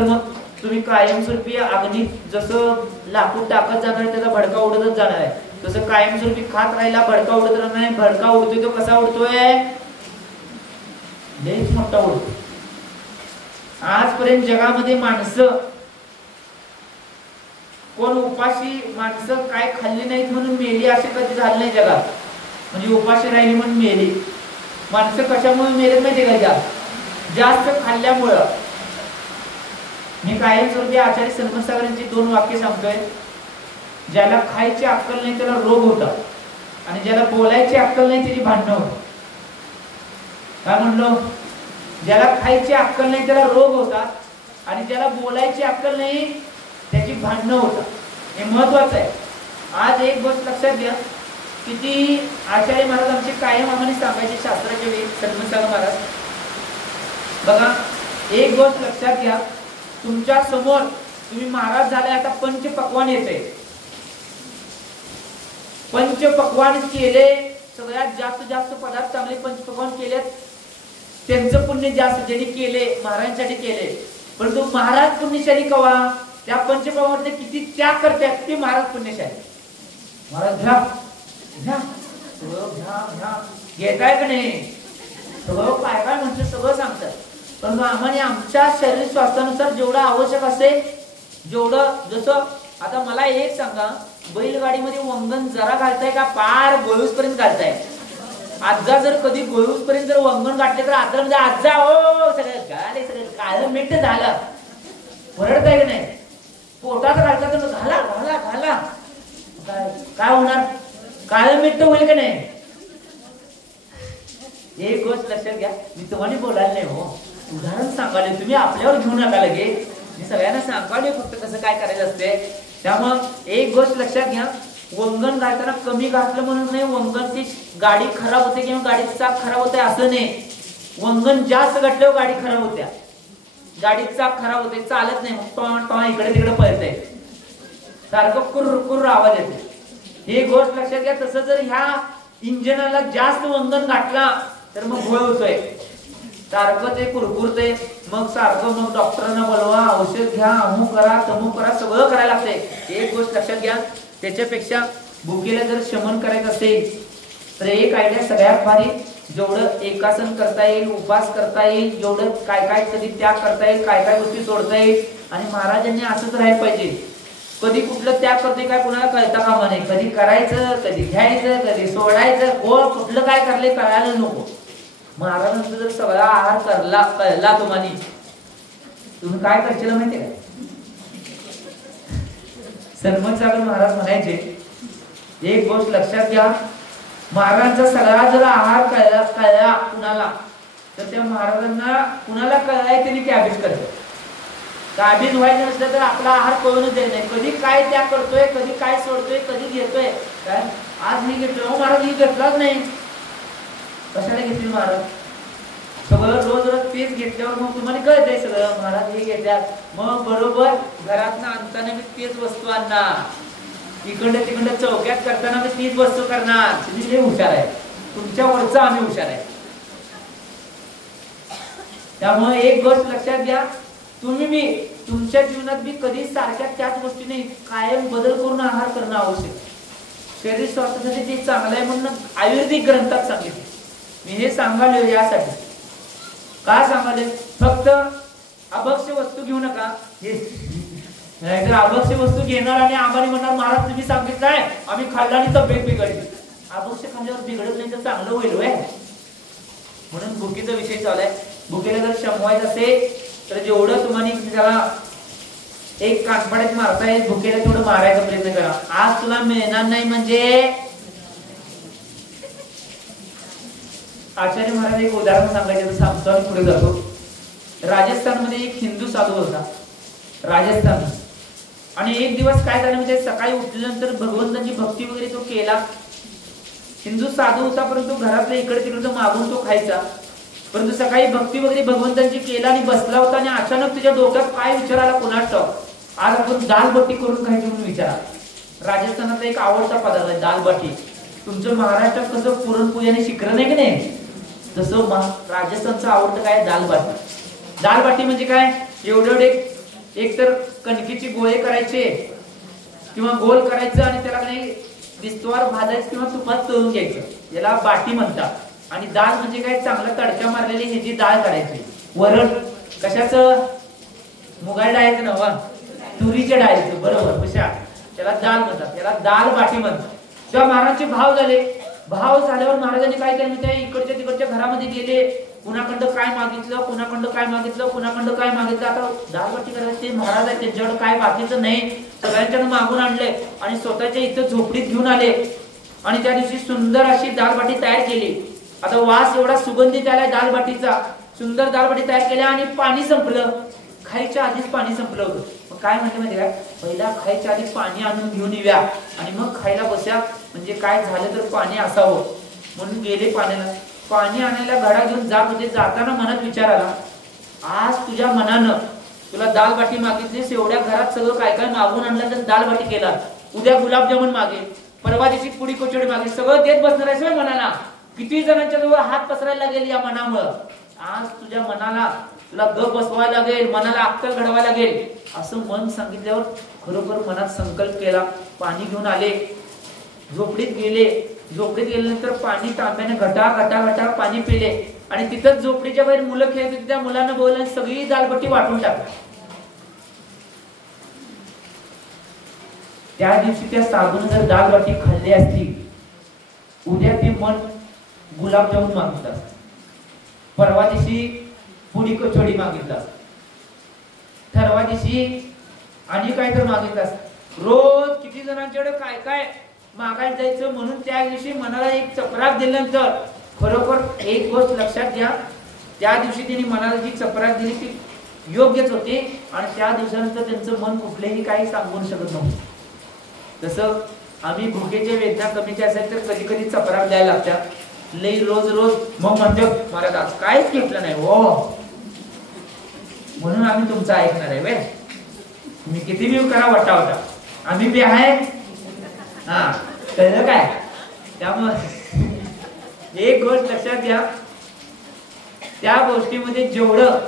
मग तुम्ही कायमस्वरूपी अग्नी जसं लाकूड टाकत जाणार त्याचा भडका उडतच जाणार आहे, तसं कायमस्वरूपी खात राहिला भडका उडत राहणार नाही. भडका उडतोय तो कसा उडतोय? लयच मोठा उडतो. आजपर्यंत जगामध्ये माणसं कोण उपाशी माणसं काय खाल्ली नाहीत म्हणून मेली असे कधी झाले नाही जगात. म्हणजे उपाशी राहिली म्हणून मेली. माणसं कशामुळे मेले माहिती का? जास्त खाल्ल्यामुळं. मी कायमस्वरूपी आचार्य सन्मत यांची 2 वाक्य सांगतोय. ज्याला खायची अक्कल नाही त्याला रोग होतात आणि ज्याला बोलायची अक्कल नाही त्याची भांडणं होतात. काय म्हणलो? ज्याला खायची अक्कल नाही त्याला रोग होतात आणि ज्याला बोलायची अक्कल नाही त्याची भांडणं होतात. हे महत्वाचं आहे. आज एक गोष्ट लक्षात घ्या. किती आचार्य महाराज आमचे कायम आम्हाला सांगायचे शास्त्राच्या वेळी. सन्मत महाराज बघा एक गोष्ट लक्षात घ्या. तुमच्या समोर तुम्ही महाराज झाले, आता पंचपक्वान येते. पंचपक्वान केले, सगळ्यात जास्त पदार्थ चांगले पंचपक्वान केलेत, त्यांचं पुण्य जास्त ज्यांनी केले महाराजांसाठी केले. परंतु महाराज पुण्यशाली कवा? त्या पंचपक्वानामध्ये किती त्याग करतात ते महाराज पुण्यशाली. महाराज घ्या घ्या सगळं घ्या घ्या घेताय का नाही? सगळं काय काय म्हणतात सगळं सांगतात. परंतु आम्हाला आमच्या शरीर स्वास्थ्यानुसार जेवढं आवश्यक असेल, जेवढं, जसं आता मला एक सांगा, बैलगाडीमध्ये वंगण जरा घालताय का पार गोळूस पर्यंत घालताय? आजा जर कधी गोळूस पर्यंत जर वंगण घातले तर आजा म्हणजे आजा हो सगळं घाले, सगळं काळं मिठ झालं, ओरडताय की नाही? पोटात घालता तर घाला घाला घाला, काय होणार? काळं मिठ होईल की नाही? एक गोष्ट लक्षात घ्या, मी तुम्हाला बोलायला नाही हो, उदाहरण सांगायला, तुम्ही आपल्यावर घेऊ नका लगे, मी सगळ्यांना सांगायला फक्त कसं काय करायचं असते. त्यामुळं एक गोष्ट लक्षात घ्या, वंगण घालताना कमी घातलं म्हणून नाही वंगणची गाडी खराब होते किंवा गाडीची चाक खराब होते असं नाही. वंगण जास्त घातल्यावर गाडी खराब होत्या, गाडीची चाक खराब होते, चालत नाही, मग टॉ इकडे तिकडे पळतंय, सारखं कुर्र कुर्र आवाज येते. ही गोष्ट लक्षात घ्या. तसं जर ह्या इंजिनाला जास्त वंगण घातला तर मग गोळ होतोय, सारखं ते कुरकुरते, मग सारखं मग डॉक्टरांना बोलवा, औषध घ्या, अमुक करा तमुक करा, सगळं करायला लागते. एक गोष्ट लक्षात घ्या, त्याच्यापेक्षा भुकेला जर शमन करायचं असेल तर एक आयडिया सगळ्यात भारी, जेवढं एकासन करता येईल, उपास करता येईल, जेवढं काय काय कधी त्याग करता येईल, काय काय गोष्टी सोडता येईल. आणि महाराजांनी असंच राहायला पाहिजे, कधी कुठलं त्याग करते काय कुणाला कळता कामा नाही, कधी करायचं, कधी घ्यायचं, कधी सोडायचं, कोण कुठलं काय करले कळायला नको. महाराजांचा जर सगळा आहार कळला तुम्हाला, तुम्ही काय करशील माहितीये का? सन्मत सागर महाराज म्हणायचे, एक गोष्ट लक्षात घ्या, महाराजांचा सगळा जर आहार कळला कुणाला तर त्या महाराजांना कुणाला कळलाय त्यांनी कॅबेज करतो. काबीज व्हायचं नसलं तर आपला आहार कळूनच देत नाही, कधी काय त्याग करतोय, कधी काय सोडतोय, कधी घेतोय. काय आज मी घेतलो महाराज, ही घेतलाच नाही, कशाला घेतली महाराज? सगळं रोज रोज तेच घेतल्यावर मग तुम्हाला कळतंय सगळं, महाराज हे घेतल्यात, मग बरोबर घरातनं आणताना मी तेच वस्तू आणणार, इकडं तिकडं चौक्यात करताना मी तीच वस्तू करणार. तुम्ही लय हुशार आहे, तुमच्या वरचं आम्ही हुशार आहे. त्यामुळे एक गोष्ट लक्षात घ्या, तुम्ही मी तुमच्या जीवनात बी कधी सारख्या त्याच गोष्टीने कायम बदल करून आहार करणं आवश्यक. शरीर स्वास्थ्यासाठी ते चांगलं आहे म्हणून आयुर्वेदिक ग्रंथात सांगितले. मी हे सांगाले यासाठी, काय सांगाले, फक्त अभक्ष्य वस्तू घेऊ नका. नाहीतर अभक्ष्य वस्तू घेणार आणि आम्हाला म्हणणार महाराज तुम्ही सांगितलंय आम्ही खाल्ला आणि तब्येत बिघडली. अभक्ष्य खाल्ल्यावर बिघडत नाही तर चांगलं होईल व्हय. म्हणून भुकीचा विषय चालू आहे. भुकेला जर शमवायचं असेल तर जेवढं तुम्हाला त्याला एक कानफड्यात मारता येईल भुकेला तेवढं मारायचा प्रयत्न करा. आज तुला मिळणार नाही म्हणजे आचार्य महाराज एक उदाहरण सांगायचं सांगतो आणि पुढे जातो. राजस्थानमध्ये एक हिंदू साधू होता, राजस्थान. आणि एक दिवस काय झालं म्हणजे सकाळी उठल्यानंतर भगवंताची भक्ती वगैरे तो केला. हिंदू साधू होता परंतु घरातले इकडे तिकडे मागून तो खायचा. परंतु सकाळी भक्ती वगैरे भगवंतांची केला आणि बसला होता आणि अचानक तुझ्या डोक्यात काय विचार आला कोणास ठाऊक, आज आपण दालबाटी करून खायची म्हणून विचार. राजस्थानातला एक आवडता पदार्थ आहे दालबाटी. तुमचं महाराष्ट्रात कसं पुरणपोळी आणि शिखरण आहे की नाही, तसं राजस्थानचं आवडतं काय दालबाटी. दालबाटी म्हणजे काय, एवढे एक तर कणकीची गोळे करायचे किंवा गोल करायचं आणि त्याला काही दिस्तवार भाजायचं किंवा तुपात तळून घ्यायचं, याला बाटी म्हणतात. आणि डाळ म्हणजे काय, चांगला तडका मारलेली ह्याची डाळ करायची. वरण कशाचं, मुगाळ डाळीचं नव्हा, तुरीच्या डाळीचं, बरोबर हुशार, त्याला डाळ म्हणतात, त्याला दाल बाटी म्हणतात. तेव्हा महाराजांचे भाव झाले. भाव झाल्यावर महाराजांनी काय केलं माहिती आहे, इकडच्या तिकडच्या घरामध्ये गेले, कुणाकडं काय मागितलं, कुणाकडं काय मागितलं, कुणाकडं काय मागितलं. आता दाल बाटी करायची महाराज आहे, त्यांच्याकडे काय बाकीचं नाही, सगळ्यांच्याकडे मागून आणले आणि स्वतःच्या इथं झोपडीत घेऊन आले आणि त्या दिवशी सुंदर अशी दाल बाटी तयार केली. आता वास एवढा सुगंधित आलाय दालबाटीचा, सुंदर दालबाटी तयार केल्या आणि पाणी संपलं. खायच्या आधीच पाणी संपलं होतं. मग काय म्हणते माहिती काय, पहिला खायच्या आधी पाणी आणून घेऊन येऊया आणि मग खायला बसा, म्हणजे काय झालं तर पाणी असावं म्हणून गेले पाण्याला. पाणी आणायला घडा घेऊन जात होते. जाताना मनात विचार आला, आज तुझ्या मनानं तुला दालबाटी मागितलीस, एवढ्या घरात सगळं काय काय मागून आणलं तर दालबाटी केला, उद्या गुलाबजामुन मागे, परवा दिवशी पुडी कचोडी मागे, सगळं देत बसणार आहेस मनाला. किती जणांच्या जवळ हात पसरायला लागेल या मनामुळं. आज तुझ्या मनाला तुला गप बसवायला लागेल, मनाला अक्कल घडवायला लागेल. असं मन सांगितल्यावर खरोखर मनात संकल्प केला. पाणी घेऊन आले, झोपडीत गेले. झोपडीत गेल्यानंतर पाणी तांब्याने घटा घटा घटा पाणी पिले आणि तिथंच झोपडीच्या बाहेर मुलं खेळत होती, त्या मुलांना बोलून सगळी दालबट्टी वाटून टाकली. त्या दिवशी त्या साधून जर दालबट्टी खाल्ली असती, उद्या ते मन गुलाबजामुन मागितलं असतं, परवा दिवशी पुडी कचोडी मागितलं असतं, ठरवा दिवशी आणि काय तर मागितलं असतं. रोज किती जणांच्याकडे काय काय मागायला जायचं. म्हणून त्या दिवशी मनाला एक चपराक दिल्यानंतर खरोखर एक गोष्ट लक्षात घ्या, त्या दिवशी त्यांनी मनाला जी चपराक दिली ती योग्यच होती आणि त्या दिवसानंतर त्यांचं मन कुठलेही काही सांगू शकत नव्हतं. तसं आम्ही भुकेच्या वेदना कमीच्या असेल तर कधी कधी चपराक द्यायला लागतात, लई रोज रोज मग म्हणतो महाराज आज काहीच घेतलं नाही हो, म्हणून आम्ही तुमचं ऐकणार आहे. वे तुम्ही किती बी करा वाटा होता, आम्ही बी आहे. हा कळलं काय? त्यामुळे एक गोष्ट लक्षात घ्या, त्या गोष्टीमध्ये जेवढं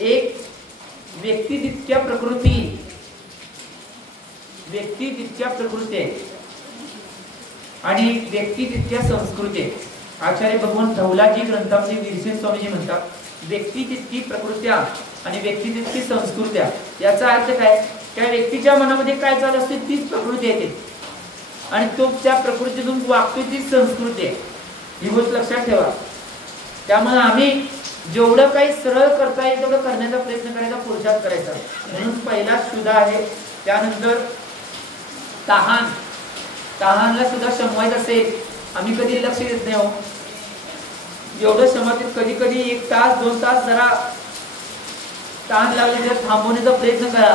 एक व्यक्ती तितक्या प्रकृती, व्यक्ती तितक्या प्रकृती आहे आणि व्यक्ती तितक्या संस्कृती आहे. आचार्य भगवान धौलाजी ग्रंथामध्ये वीरसेन स्वामीजी म्हणतात, व्यक्ती तितकी प्रकृत्या आणि व्यक्ती तितकी संस्कृत्या. याचा अर्थ काय? त्या व्यक्तीच्या मनामध्ये काय चालू असते तीच प्रकृती येते आणि तो त्या प्रकृतीतून वागतो तीच संस्कृती आहे. ही गोष्ट लक्षात ठेवा. त्यामुळे आम्ही जेवढं काही सरळ करता येईल तेवढं करण्याचा प्रयत्न करायचा, पुरुषार्थ करायचा. म्हणून पहिला शुद्धा आहे, त्यानंतर तहान. तहानला सुद्धा शमवायचं असेल, आम्ही कधी लक्ष देत नाही हो. एवढं शमवते कधी कधी 1 तास 2 तास जरा तहान लागली तर थांबवण्याचा प्रयत्न करा.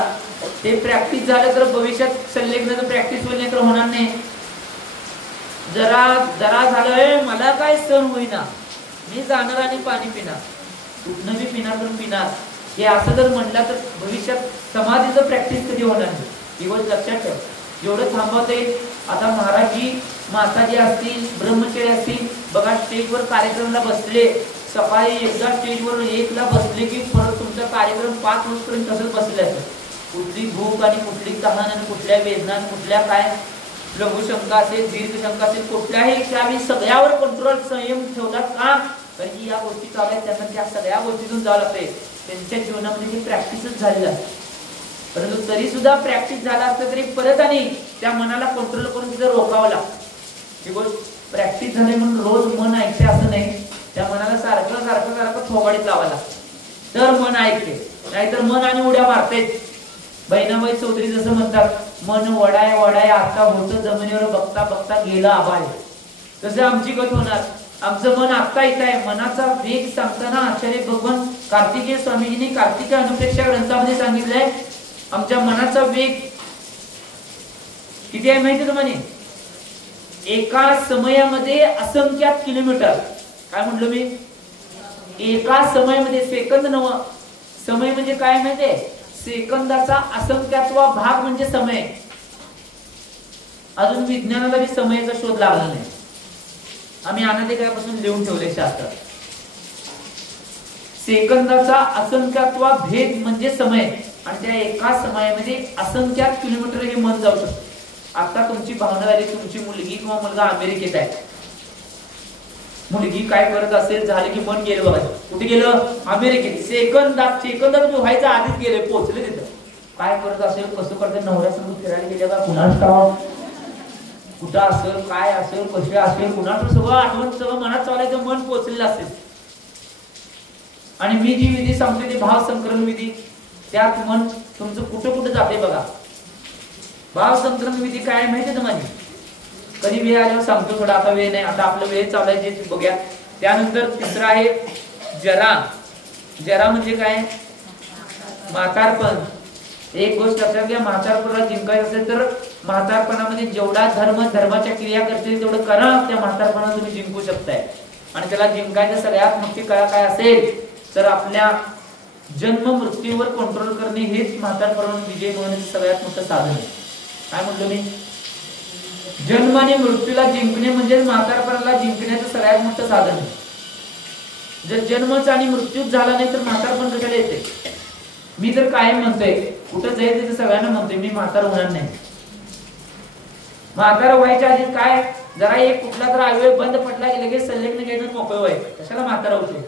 ते प्रॅक्टिस झालं तर भविष्यात संलग्नाचं प्रॅक्टिस होईल, नाही तर होणार नाही. जरा जरा झालंय मला काय सण होईना, मी जाणार आणि पाणी पिणार, कुठनं बी पिणार तर पिणार, हे असं जर म्हटलं तर भविष्यात समाधीचं प्रॅक्टिस कधी होणार नाही. ही गोष्ट लक्षात ठेवा. जेवढं थांबवता येईल. आता महाराजजी माताजी असतील, ब्रह्मचारी असतील, बघा स्टेजवर कार्यक्रमाला बसले, सकाळी एकदा स्टेजवर 1ला बसले की परत तुमचा कार्यक्रम 5 वाजेपर्यंत तसंच बसले असत. कुठली भूक आणि कुठली तहान आणि कुठल्या वेदना आणि कुठल्या काय लघुशंका असेल, दीर्घशंका असेल, कुठल्याही त्यावेळी सगळ्यावर कंट्रोल संयम ठेवला का? कारण की या गोष्टी चालू आहेत, त्यांना त्या सगळ्या गोष्टीतून जावं लागते. त्यांच्या जीवनामध्ये ही प्रॅक्टिसच झालेली असते. परंतु तरी सुद्धा प्रॅक्टिस झाला असतं तरी परत आणि त्या मनाला कंट्रोल करून तिथं रोखावं लागतं. ही गोष्ट प्रॅक्टिस झाली म्हणून रोज मन ऐकते असं नाही. त्या मनाला सारखं सारखं सारखं थोबाडीत लावायला लागतं तर मन ऐकते, नाहीतर मन आणि उड्या मारतेच. बहिणाबाई चौधरी जसं म्हणतात, मन वडाय वडाय आता होतं जमिनीवर बघता बघता गेला आबाळ. तसं आमची गत होणार. आमचं मन आत्ता येत आहे. मनाचा वेग सांगताना आचार्य भगवान कार्तिकेय स्वामीजींनी कार्तिकेय अनुप्रेक्षा ग्रंथामध्ये सांगितलंय, आमच्या मनाचा वेग किती आहे माहिती तुम्हाला? एका समयामध्ये असंख्यात किलोमीटर. काय म्हटलं मी? एका समयामध्ये, सेकंद नव, समय म्हणजे काय माहितीये? सेकंदाचा असंख्यात्वा भाग म्हणजे समय. अजून विज्ञानाला बी समयाचा शोध लागला नाही. आम्ही अनादी काळापासून लिहून ठेवले शास्त्रात. सेकंदाचा असंख्यात्वा भेद म्हणजे समय आणि त्या एका समयामध्ये असंख्यात किलोमीटर हे मन जाऊ शकतं. आता तुमची भावना झाली, तुमची मुलगी किंवा मुलगा अमेरिकेत आहे, मुलगी काय करत असेल झाले की मन गेलं बघा. कुठे गेलं? अमेरिकेत. सेकंदात व्हायचं आधीच गेले, पोहोचले तिथं. काय करत असेल, कसं करत, नवऱ्यासोबत फिरायला गेले का, कुणाच ठाव कुठं असेल, काय असेल, कसे असेल, कुणाचं सगळं आठवण सगळं मनात चालायचं, मन पोहोचलेलं असेल. आणि मी जी विधी सांगते ती भाव संकलन विधी, त्यात मन तुमचं कुठं कुठं जाते बघा. भाव संकलन विधी काय माहिती तुम्हाला? कधी वेळ आल्यावर सांगतो, थोडा आता वेळ नाही, आता आपलं वेळ चालू आहे जे बघूया. त्यानंतर तिसरा आहे जरा. जरा म्हणजे काय? म्हातारपण. एक गोष्ट लक्षात घ्या, म्हातारपणाला जिंकायचं असेल तर म्हातारपणामध्ये जेवढा धर्माच्या क्रिया करतील तेवढं करा, त्या म्हातारपणाला तुम्ही जिंकू शकताय. आणि त्याला जिंकायचं सगळ्यात मोठी कला काय असेल तर आपल्या जन्म मृत्यूवर कंट्रोल करणे हेच म्हातारपणावर विजय मिळवण्याचं सगळ्यात मोठं साधन आहे. काय म्हणलो मी? जन्म आणि मृत्यूला जिंकणे म्हणजे म्हातारपणाला जिंकण्याचं सगळ्यात मोठं साधन आहे. जर जन्मच आणि मृत्यूच झाला नाही तर म्हातारपण कशाला येते? मी तर कायम म्हणतोय, कुठं जाईल तिथे सगळ्यांना म्हणतोय, मी म्हातार होणार नाही. म्हातार व्हायच्या आधी काय, जरा एक कुठला तर अवयव बंद पडला की लगेच संलग्न घ्यायचं मोकळं व्हायचं. कशाला म्हातार होते?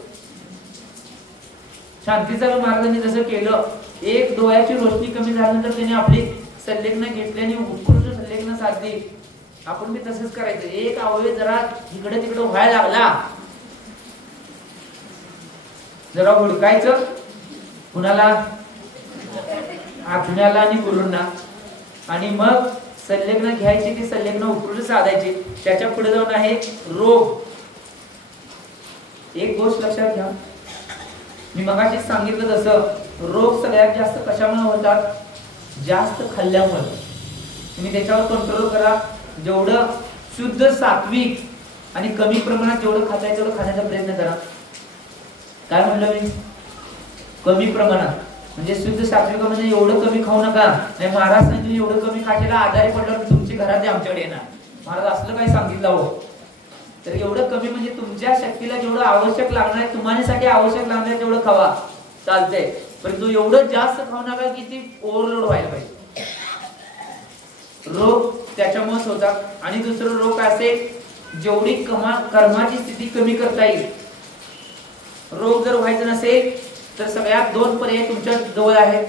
शांतीचार्य महाराजांनी जसं केलं, एक डोळ्याची रोशनी कमी झाल्यानंतर त्यांनी आपली संलेखन घेतली आणि उत्कृष्ट संलेखन साधली. आपण बी तसंच करायचं. एक अवयव जरा इकडे तिकडे व्हायला लागला, जरा हुडकायचं, कुणाला, आत्म्याला आणि गुरूंना, आणि मग संलेखन घ्यायची, ती संलेखन उत्कृष्ट साधायची. त्याच्या पुढे जाऊन आहे रोग. एक गोष्ट लक्षात घ्या, मी मगाशी सांगितलं तसं रोग सगळ्यात जास्त कशामुळे होतात? जास्त खाल्ल्यामुळे. तुम्ही त्याच्यावर कंट्रोल करा. जेवढं शुद्ध सात्विक आणि कमी प्रमाणात जेवढं खाता येईल तेवढं खाण्याचा प्रयत्न करा. काय म्हणलं मी? कमी प्रमाणात म्हणजे शुद्ध सात्विक म्हणजे एवढं कमी खाऊ नका. नाही महाराज नाही तुम्ही एवढं कमी खायला आजारी पडल्यावर तुमची घरात आमच्याकडे येणार. महाराज असलं काय सांगितलं हो? तर एवढं कमी म्हणजे तुमच्या शक्तीला जेवढं आवश्यक लागणार आहे, तुम्हासाठी आवश्यक लागणार आहे तेवढं खावा, चालतंय. परंतु एवढं जास्त खाऊ नका की ती ओव्हरलोड व्हायला पाहिजे. रोग त्याच्यामुळेच होतात. आणि दुसरं रोग काय असेल, जेवढी कर्माची स्थिती कमी करता येईल. रोग जर व्हायचं नसेल तर सगळ्यात दोन पर्याय तुमच्या जवळ आहेत.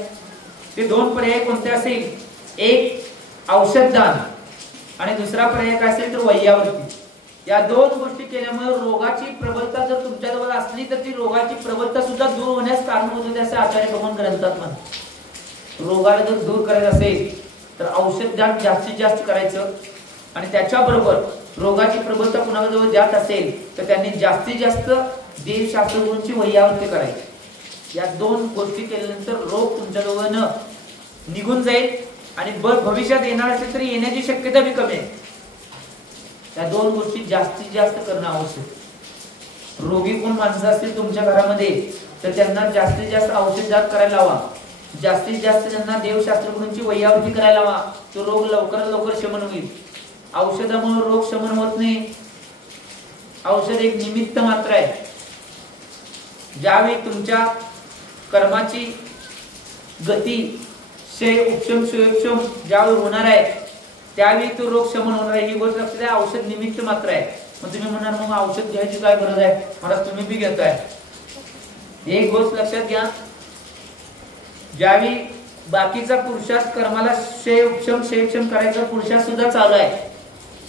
ते दोन पर्याय कोणते असेल? एक औषधदान आणि दुसरा पर्याय काय असेल तर वैयावृत्ती. या दोन गोष्टी केल्यामुळे रोगाची प्रबलता जर तुमच्या जवळ असली तर ती रोगाची प्रबलता सुद्धा दूर होण्यास कारणीभूत होते असे आचार्य भगवान ग्रंथात म्हणतात. रोगाला जर दूर करायचं असेल तर औषधदान जास्तीत जास्त करायचं, आणि त्याच्याबरोबर रोगाची प्रबलता कुणाजवळ जास्त असेल तर त्यांनी जास्तीत जास्त देवशास्त्र गुरूंची वैयावृत्ती करायची. या दोन गोष्टी केल्यानंतर रोग तुमच्याजवळ निघून जाईल आणि भविष्यात येणार असेल तरी येण्याची शक्यता बी कमी आहे. या दोन गोष्टी जास्तीत जास्त करणं आवश्यक. रोगी कोण माणसं असतील तुमच्या घरामध्ये तर त्यांना जास्तीत जास्त औषधदान करायला लावा. जास्तीत जास्त त्यांना देवशास्त्र गुरूंची वैयावृत्ती करायला लावा. तो रोग लवकरात लवकर शमन होईल. औषधामुळे रोग शमन होत नाही. औषध एक निमित्त मात्र आहे. ज्यावेळी तुमच्या कर्माची गती उपशम सुयोक्षम ज्यावेळी होणार आहे त्यावेळी तो रोग शमन होणार आहे. ही गोष्ट लक्षात द्या. औषध निमित्त मात्र आहे. मग तुम्ही म्हणाल मग औषध घ्यायची काय गरज आहे? मला तुम्ही बी घेताय. एक गोष्ट लक्षात घ्या, ज्यावेळी बाकीचा पुरुषार्थ कर्माला उपशम करायचा पुरुषार्थ सुद्धा चालू आहे,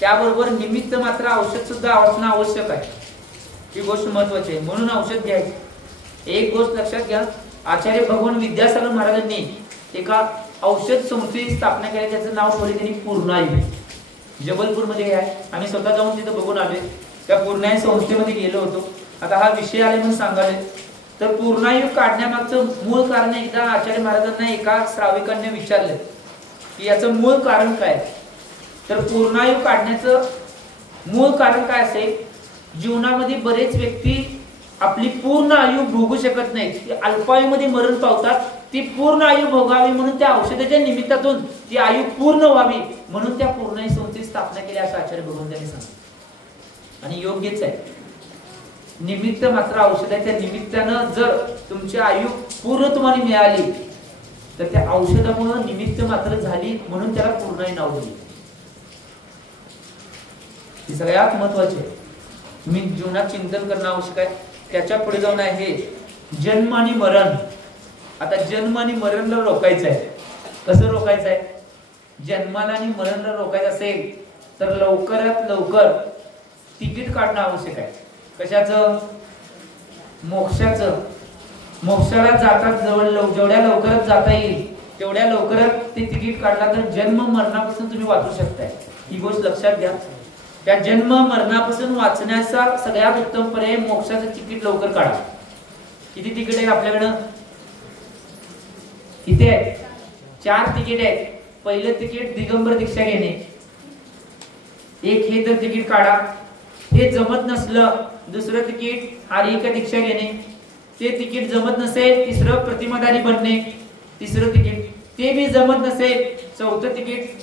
त्याबरोबर निमित्त मात्र औषध सुद्धा असणं आवश्यक आहे. ही गोष्ट महत्वाची आहे. म्हणून औषध घ्यायचे. एक गोष्ट लक्षात घ्या, आचार्य भगवान विद्यासागर महाराजांनी एका औषध संस्थेची स्थापना केली. त्याचं नाव ठेवले त्यांनी पूर्णायू. जबलपूर मध्ये आहे. आम्ही स्वतः जाऊन तिथं बघून आलोय. त्या पूर्णायू संस्थेमध्ये गेलो होतो. आता हा विषय आले म्हणून सांगाले तर पूर्णायू काढण्यामागचं मूळ कारण एकदा आचार्य महाराजांना एका श्राविकांनी विचारलं की याचं मूळ कारण काय. तर पूर्णायू काढण्याचं मूळ कारण काय असेल, जीवनामध्ये बरेच व्यक्ती आपली पूर्ण आयु भोगू शकत नाहीत. ती अल्पायुमध्ये मरण पावतात. ती पूर्ण आयु भोगावी म्हणून त्या औषधाच्या निमित्तातून ती आयु पूर्ण व्हावी म्हणून त्या पूर्णायू संस्थेची स्थापना केली असं आचार्य भगवान त्यांनी सांगितलं. आणि योग्यच आहे. निमित्त मात्र औषधाच्या निमित्तानं जर तुमची आयु पूर्ण तुम्हाला मिळाली तर त्या औषधामुळे निमित्त मात्र झाली म्हणून त्याला पूर्णायू नाव दिले. ही सगळ्यात महत्वाची आहे. तुम्ही जीवनात चिंतन करणं आवश्यक आहे. त्याच्या पुढे जाऊन आहे जन्म आणि मरण. आता जन्म आणि मरणला रोखायचं आहे. कसं रोखायचं आहे? जन्माला आणि मरणला रोखायचं असेल तर लवकरात लवकर तिकीट काढणं आवश्यक आहे. कशाचं? मोक्षाचं. मोक्षाला जातात जेवढ्या लवकरात जाता येईल तेवढ्या लवकरात ते तिकीट काढला तर जन्म मरणापासून तुम्ही वाचू शकताय. ही गोष्ट लक्षात घ्या. त्या जन्म मरणापासून वाचण्याचा सगळ्यात उत्तम पर्याय मोक्षाचं तिकीट लवकर काढा. किती तिकीट आहे आपल्याकडं? किती आहे? 4 तिकीट आहेत. पहिलं तिकीट दिगंबर दीक्षा घेणे. एक हे तर तिकीट काढा. हे जमत नसलं दुसरं तिकीट आर्यिका दीक्षा घेणे. ते तिकीट जमत नसेल तिसरं प्रतिमाधारी बनणे. तिसरं तिकीट ते बी जमत नसेल चौथं तिकीट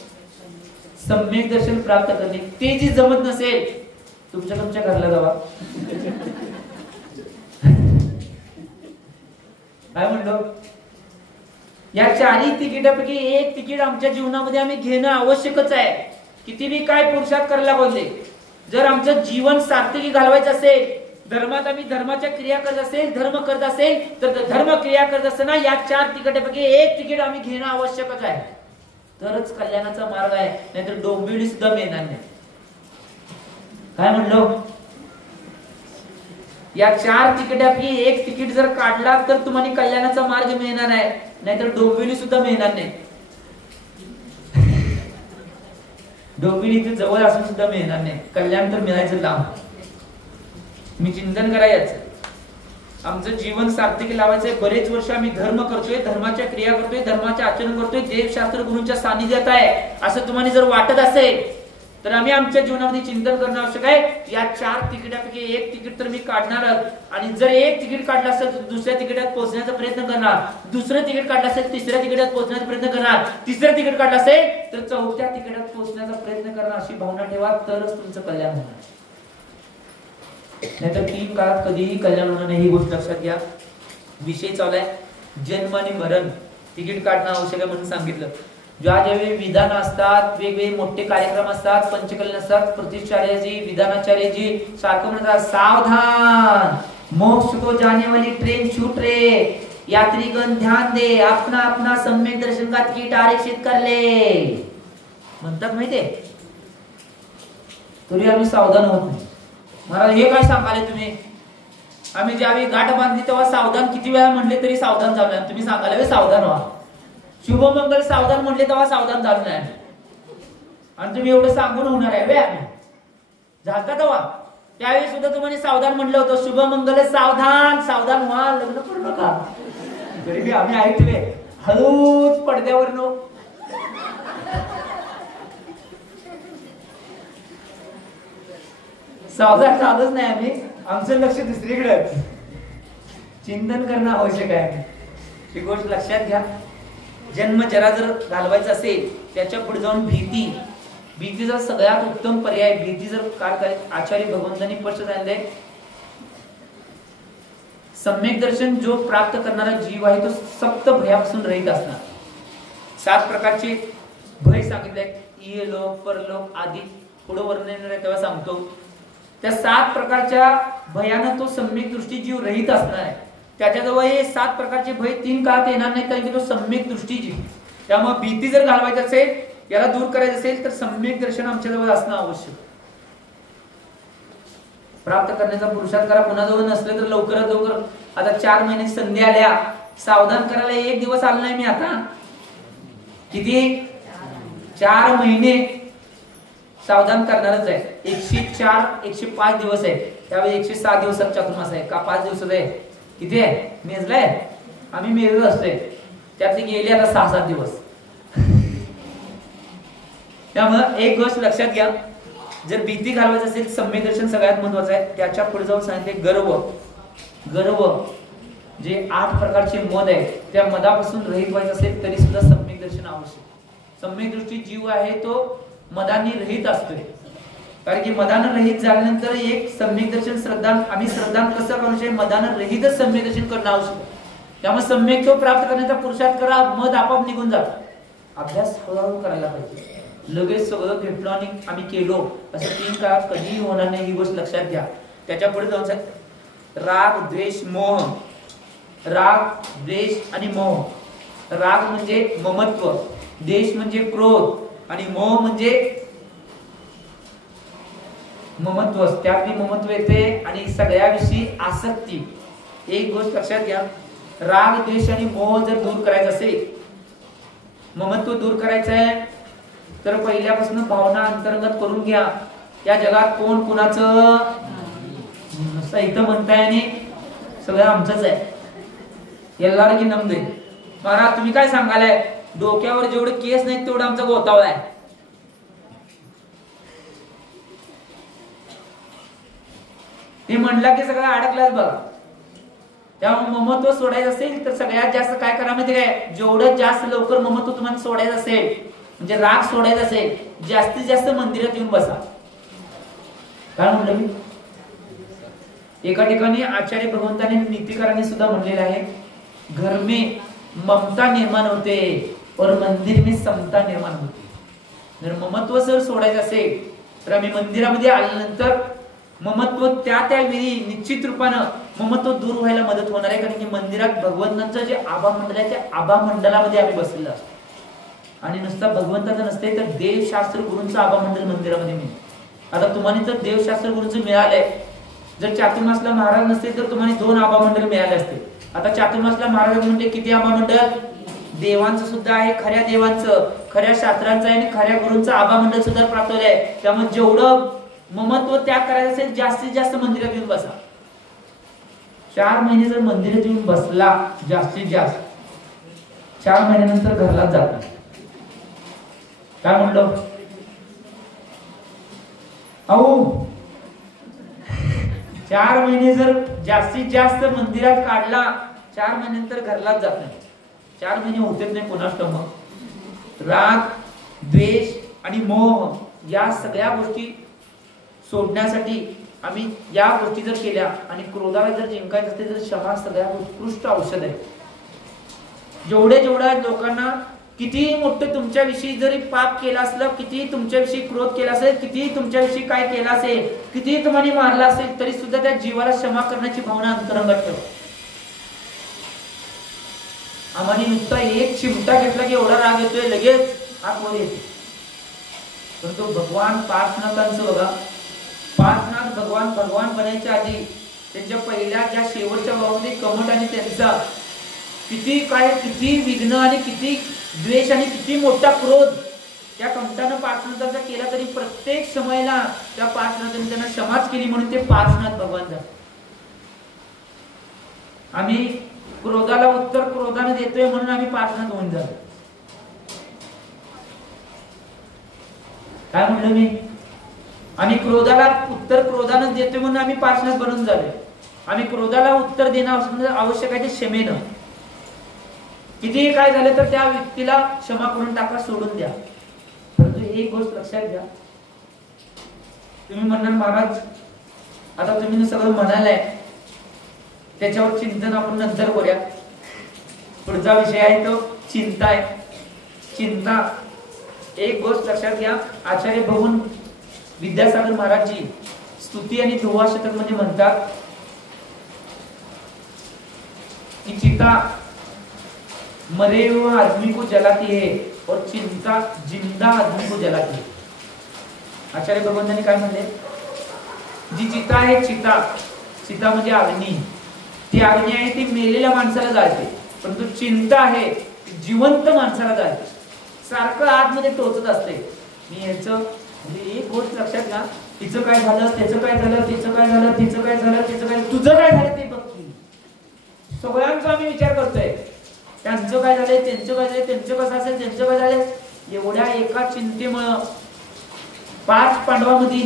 सम्यक दर्शन प्राप्त करणे. ते जी जमत नसेल तुमच्या घरला जावा. काय म्हणलो? या 4ही तिकिटापैकी एक तिकीट आमच्या जीवनामध्ये आम्ही घेणं आवश्यकच आहे. किती बी काय पुरुषार्थ करायला बोलले, जर आमचं जीवन सार्थकी घालवायचं असेल धर्मात आम्ही धर्माच्या क्रिया करत असेल, धर्म करत असेल तर धर्म क्रिया करत असताना या 4 तिकिटापैकी एक तिकीट आम्ही घेणं आवश्यकच आहे, तरच कल्याणाचा मार्ग आहे, नाहीतर डोंबिवली सुद्धा मिळणार नाही. काय म्हणलो? या 4 तिकिटापैकी एक तिकीट जर काढला तर तुम्हाला कल्याणाचा मार्ग मिळणार आहे, नाहीतर डोंबिवली सुद्धा मिळणार नाही. डोंबिवली इथे जवळ असून सुद्धा मिळणार नाही, कल्याण तर मिळायचं लांब. मी चिंतन करायचं, आमचं जीवन सार्थकी लावायचंय. बरेच वर्ष आम्ही धर्म करतोय, धर्माच्या क्रिया करतोय, धर्माचे आचरण करतोय, देवशास्त्र गुरूंच्या सानिध्यात आहे असं तुम्हाला जर वाटत असेल तर आम्ही आमच्या जीवनामध्ये चिंतन करणं आवश्यक आहे. या 4 तिकिटापैकी एक तिकीट तर मी काढणारच, आणि जर एक तिकीट काढलं असेल तर दुसऱ्या तिकिटात पोहोचण्याचा प्रयत्न करणार, दुसरं तिकीट काढलं असेल तिसऱ्या तिकिटात पोहोचण्याचा प्रयत्न करणार, तिसरं तिकीट काढलं असेल तर चौथ्या तिकिटात पोहोचण्याचा प्रयत्न करणार. अशी भावना ठेवा, तरच तुमचं कल्याण होणार. नाहीतर 3 काळात कधीही कल्याण होणार नाही, ही गोष्ट लक्षात घ्या. विषय चालू आहे जन्म आणि मरण, तिकीट काढणं आवश्यक आहे म्हणून सांगितलं. ज्यावेळी विधान असतात, वेगवेगळे मोठे कार्यक्रम असतात, पंचकल्याण असतात, प्रतिष्ठाचार्यजी, विधानाचार्यजी सारखं म्हणतात, सावधान, मोक्ष को जाने वाली ट्रेन छूट रे, यात्रीगण ध्यान दे, अपना अपना सम्यक दर्शन का तिकीट आरक्षित कर ले म्हणतात माहितीये. तरी आम्ही सावधान होत नाही. महाराज हे काय सांगाले तुम्ही? आम्ही ज्यावेळी गाठ बांधली तेव्हा सावधान किती वेळा म्हणले तरी सावधान झालो नाही. तुम्ही सांगाले सावधान व्हा. शुभमंगल सावधान म्हणले तेव्हा सावधान झालो नाही, आणि तुम्ही एवढं सांगून होणार आहे वे आम्ही झालता तेव्हा? त्यावेळी सुद्धा तुम्हाला सावधान म्हणलं होतं, शुभमंगल सावधान, सावधान व्हा, लग्न करू नका. तरी बी आम्ही ऐकले हळूच पडद्यावर नो. सावधान झालंच नाही आम्ही, आमचं लक्ष दुसरीकडे. चिंतन करणं आवश्यक आहे. ही गोष्ट लक्षात घ्या. जन्म जरा जर घालवायचा असेल त्याच्या पुढे जाऊन भीतीचा सगळ्यात उत्तम पर्याय. भीती जर काय करायचं, आचार्य भगवंतांनी स्पष्ट सांगितलंय, सम्यक दर्शन जो प्राप्त करणारा जीव आहे तो सप्त भयापासून रहित असणार. 7 प्रकारचे भय सांगितले, इहलोक, परलोक आदी. पुढे वर्णन येणार आहे तेव्हा सांगतो. त्या 7 प्रकारच्या भयानं तो सम्यक दृष्टी जीव रहित असणार आहे. त्याच्याजवळ हे 7 प्रकारचे भय 3 काळात येणार नाही, कारण की तो सम्यक दृष्टी जीव. त्यामुळे भीती जर घालवायची असेल, याला दूर करायचं असेल तर सम्यक दर्शन आमच्याजवळ असणं आवश्यक. प्राप्त करण्याचा पुरुषार्थ करा. कोणाजवळ नसले तर लवकरात लवकर. आता 4 महिने संधी आल्या, सावधान करायला 1 दिवस आला नाही मी. आता किती? 4 महिने सावधान करणारच आहे. 104 105 दिवस आहे, त्यावेळी 106 दिवसात चातुर्मास आहे का 5 दिवसात आहे? किती आहे? मेजलाय आम्ही मेजत असतोय, त्यातली गेली आता 6-7 दिवस. त्यामुळे एक गोष्ट लक्षात घ्या, जर भीती घालवायची असेल सम्यक दर्शन सगळ्यात महत्वाचं आहे. त्याच्या पुढे जाऊन सांगितले गर्व, जे 8 प्रकारचे मद आहे त्या मदापासून रहित व्हायचं असेल तरी सुद्धा सम्यक दर्शन आवश्यक. सम्यक दृष्टी जीव आहे तो मदानी रहित असतोय, कारण की मदानं रहित झाल्यानंतर एक सम्यक दर्शन श्रद्धान कसं करू, मदानं रहितच सम्यक दर्शन करणं आवश्यक. त्यामुळे सम्यक तो प्राप्त करण्याचा पुरुषार्थ करा, मद आपोआप निघून जात. अभ्यास हळूहळू करायला पाहिजे. लगेच सगळं घेतलो आणि आम्ही केलो असं 3 काळात कधीही होणार नाही, ही गोष्ट लक्षात घ्या. त्याच्या पुढे जाऊन राग, द्वेष, मोह. राग, द्वेष आणि मोह. राग म्हणजे ममत्व, द्वेष म्हणजे क्रोध, आणि मोह म्हणजे ममत्व. त्यातली ममत्व येते आणि सगळ्याविषयी आसक्ती. एक गोष्ट लक्षात घ्या, राग, द्वेष आणि मोह जर दूर करायचं असेल, ममत्व दूर करायचं आहे तर पहिल्यापासून भावना अंतर्गत करून घ्या. या जगात कोण कुणाचं इथं म्हणताय आणि सगळं आमचंच आहे. एल्लार की नमदे. महाराज तुम्ही काय सांगालाय, डोक्यावर जेवढे केस नाहीत तेवढं आमचा गोतावळा आहे. ते म्हणलं की सगळं अडकलाच बघा. त्यामुळे ममत्व सोडायचं असेल तर सगळ्यात जास्त काय करा माहिती काय, जेवढं जास्त लवकर ममत्व तुम्हाला सोडायचं असेल, म्हणजे राग सोडायचा असेल, जास्तीत जास्त मंदिरात येऊन बसा. काय म्हणलं मी? एका ठिकाणी आचार्य भगवंतांनी नीतिकारांनी सुद्धा म्हणलेलं आहे, घर में ममता निर्माण होते और मंदिर में समता निर्माण होते. जर ममत्व जर सोडायचं असेल तर आम्ही मंदिरामध्ये आल्यानंतर ममत्व त्यावेळी निश्चित रूपानं ममत्व दूर व्हायला मदत होणार आहे. कारण की मंदिरात भगवंतांचं जे आभा मंडळ आहे त्या आभा मंडळामध्ये आम्ही बसलेलो असतो आणि नुसता भगवंताचं नसते तर देवशास्त्र गुरूंचं आभा मंडळ मंदिरामध्ये मिळते. आता तुम्हाला तर देवशास्त्र गुरूंचं मिळालंय, जर चातुर्मासला महाराज नसते तर तुम्हाला 2 आभा मंडळ मिळाले असते. आता चातुर्मासला महाराज म्हणजे किती आभा मंडळ? देवांचं सुद्धा आहे, खऱ्या देवांचं, खऱ्या शास्त्रांचं आहे आणि खऱ्या गुरूंचं आभा मंडळ सुद्धा प्राप्त आहे. त्यामुळे जेवढं ममत्व त्याग करायचं असेल जास्तीत जास्त मंदिरात येऊन बसा. 4 महिने जर मंदिरात येऊन बसला जास्तीत जास्त, 4 महिन्यानंतर घरलाच जातो. काय म्हणलो अहो? 4 महिने जर जास्तीत जास्त मंदिरात काढला, 4 महिन्यानंतर घरलाच जात नाही. 4 महिने होतेच नाही. कोणास मग राग, द्वेष आणि मोह या सगळ्या गोष्टी सोडण्यासाठी आम्ही या गोष्टी जर केल्या आणि क्रोधाला जर जिंकायचं असेल तर क्षमा सगळ्यात उत्कृष्ट औषध आहे. जेवढ्या लोकांना किती मोठं तुमच्याविषयी जरी पाप केलं असलं, किती तुमच्याविषयी क्रोध केला असेल, किती तुमच्याविषयी काय केलं असेल, किती तुम्हाला मारला असेल, तरी सुद्धा त्या जीवाला क्षमा करण्याची भावना अंतरंगात ठेवा. आम्हाला नुसता एक चिमटा घेतला की एवढा राग येतोय, लगेच आतमध्ये येतो. परंतु भगवान पार्श्वनाथांचं बघा, पार्श्वनाथ भगवान बनायच्या आधी त्यांच्या पहिल्या ज्या शेवटच्या भावामध्ये कमट आणि त्यांचा किती विघ्न आणि किती द्वेष आणि किती मोठा क्रोध त्या कमटानं पार्श्वनाथांचा केला, तरी प्रत्येक समयाला त्या पार्श्वनाथांनी त्यांना क्षमाच केली म्हणून ते पार्श्वनाथ भगवान झाले. आम्ही क्रोधाला उत्तर क्रोधाने देतोय म्हणून आम्ही पार्श्वनाथ होऊन झालो. काय म्हणलं मी? आणि क्रोधाला उत्तर क्रोधाने देतोय म्हणून आम्ही पार्श्वनाथ बनून झालोय. आणि क्रोधाला उत्तर देणं आवश्यक आहे ते क्षमेनं. कितीही काय झालं तर त्या व्यक्तीला क्षमा करून टाका, सोडून द्या. परंतु एक गोष्ट लक्षात घ्या, तुम्ही म्हणणार महाराज आता तुम्ही सगळं म्हणालाय त्याच्यावर चिंतन आपण नंतर करूया. पुढचा विषय आहे तो चिंता आहे. चिंता, एक गोष्ट लक्षात घ्या, आचार्य भगवान विद्यासागर महाराजजी स्तुती आणि दोहा शतक मध्ये म्हणतात की चिंता मरे हुए आदमी को जलाती है और चिंता जिंदा आदमी को जलाती है. आचार्य भगवंतांनी काय म्हणले? जी चिता आहे, चिता म्हणजे अग्नी, ती अग्नी आहे ती मेलेल्या माणसाला जाळते. परंतु चिंता आहे जिवंत माणसाला जाळते, सारखं आतमध्ये टोचत असते. मी याचं म्हणजे एक गोष्ट लक्षात घ्या, तिचं काय झालं, त्याचं काय झालं, तिचं काय झालं, तिचं काय झालं, तिचं काय, तुझं काय झालं ते बघ. सगळ्यांचा आम्ही विचार करतोय, त्यांचं काय झालंय, त्यांचं काय झालंय, त्यांचं कसं असेल, त्यांचं काय झालंय. एवढ्या एका चिंतेमुळं 5 पांडवांमध्ये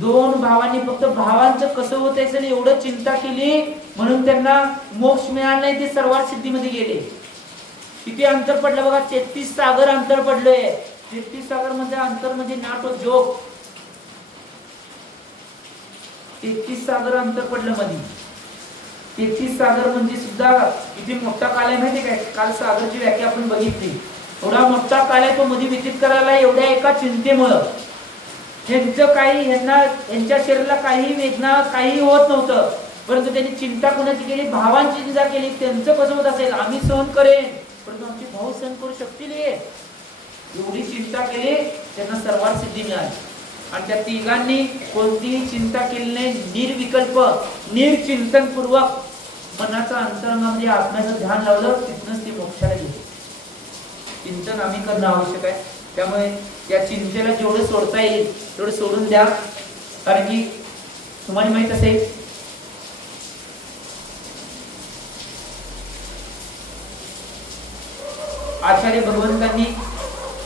2 भावांनी फक्त भावांचं कसं होत असेल एवढं चिंता केली म्हणून त्यांना मोक्ष मिळाला नाही, ते सर्वात सिद्धीमध्ये गेले. किती अंतर पडलं बघा, 33 सागर अंतर पडलंय. 33 सागर मध्ये अंतर म्हणजे नॉट अ जोक. 33 सागर अंतर पडलं मध्ये. 33 सागर म्हणजे सुद्धा किती मोठा काल आहे माहिती काय? काल सागरची व्याख्या आपण बघितली. एवढा मोठा काल आहे तो मध्ये व्यतीत करायला एवढ्या एका चिंतेमुळं. त्यांचं काही यांच्या शरीराला काही वेदना काही होत नव्हतं, परंतु त्यांनी चिंता कोणाची केली? भावांची चिंता केली. त्यांचं कसं होत असेल, आम्ही सहन करेन परंतु आमचे भाऊ सहन करू शकतील एवढी चिंता केली, त्यांना सर्वात सिद्धी मिळाली. आणि त्या तिघांनी कोणतीही चिंता केली नाही, निर्विकल्प निर्चिंतनपूर्वक मनाचा अंतरंगामध्ये आत्म्याचं ध्यान लावलं, तिथूनच ती मोक्षाला गेली. चिंतन आम्ही करणं आवश्यक आहे. त्यामुळे या चिंतेला जेवढं सोडता येईल तेवढं सोडून द्या. कारण की तुम्हाला माहित असेल आचार्य भगवंतांनी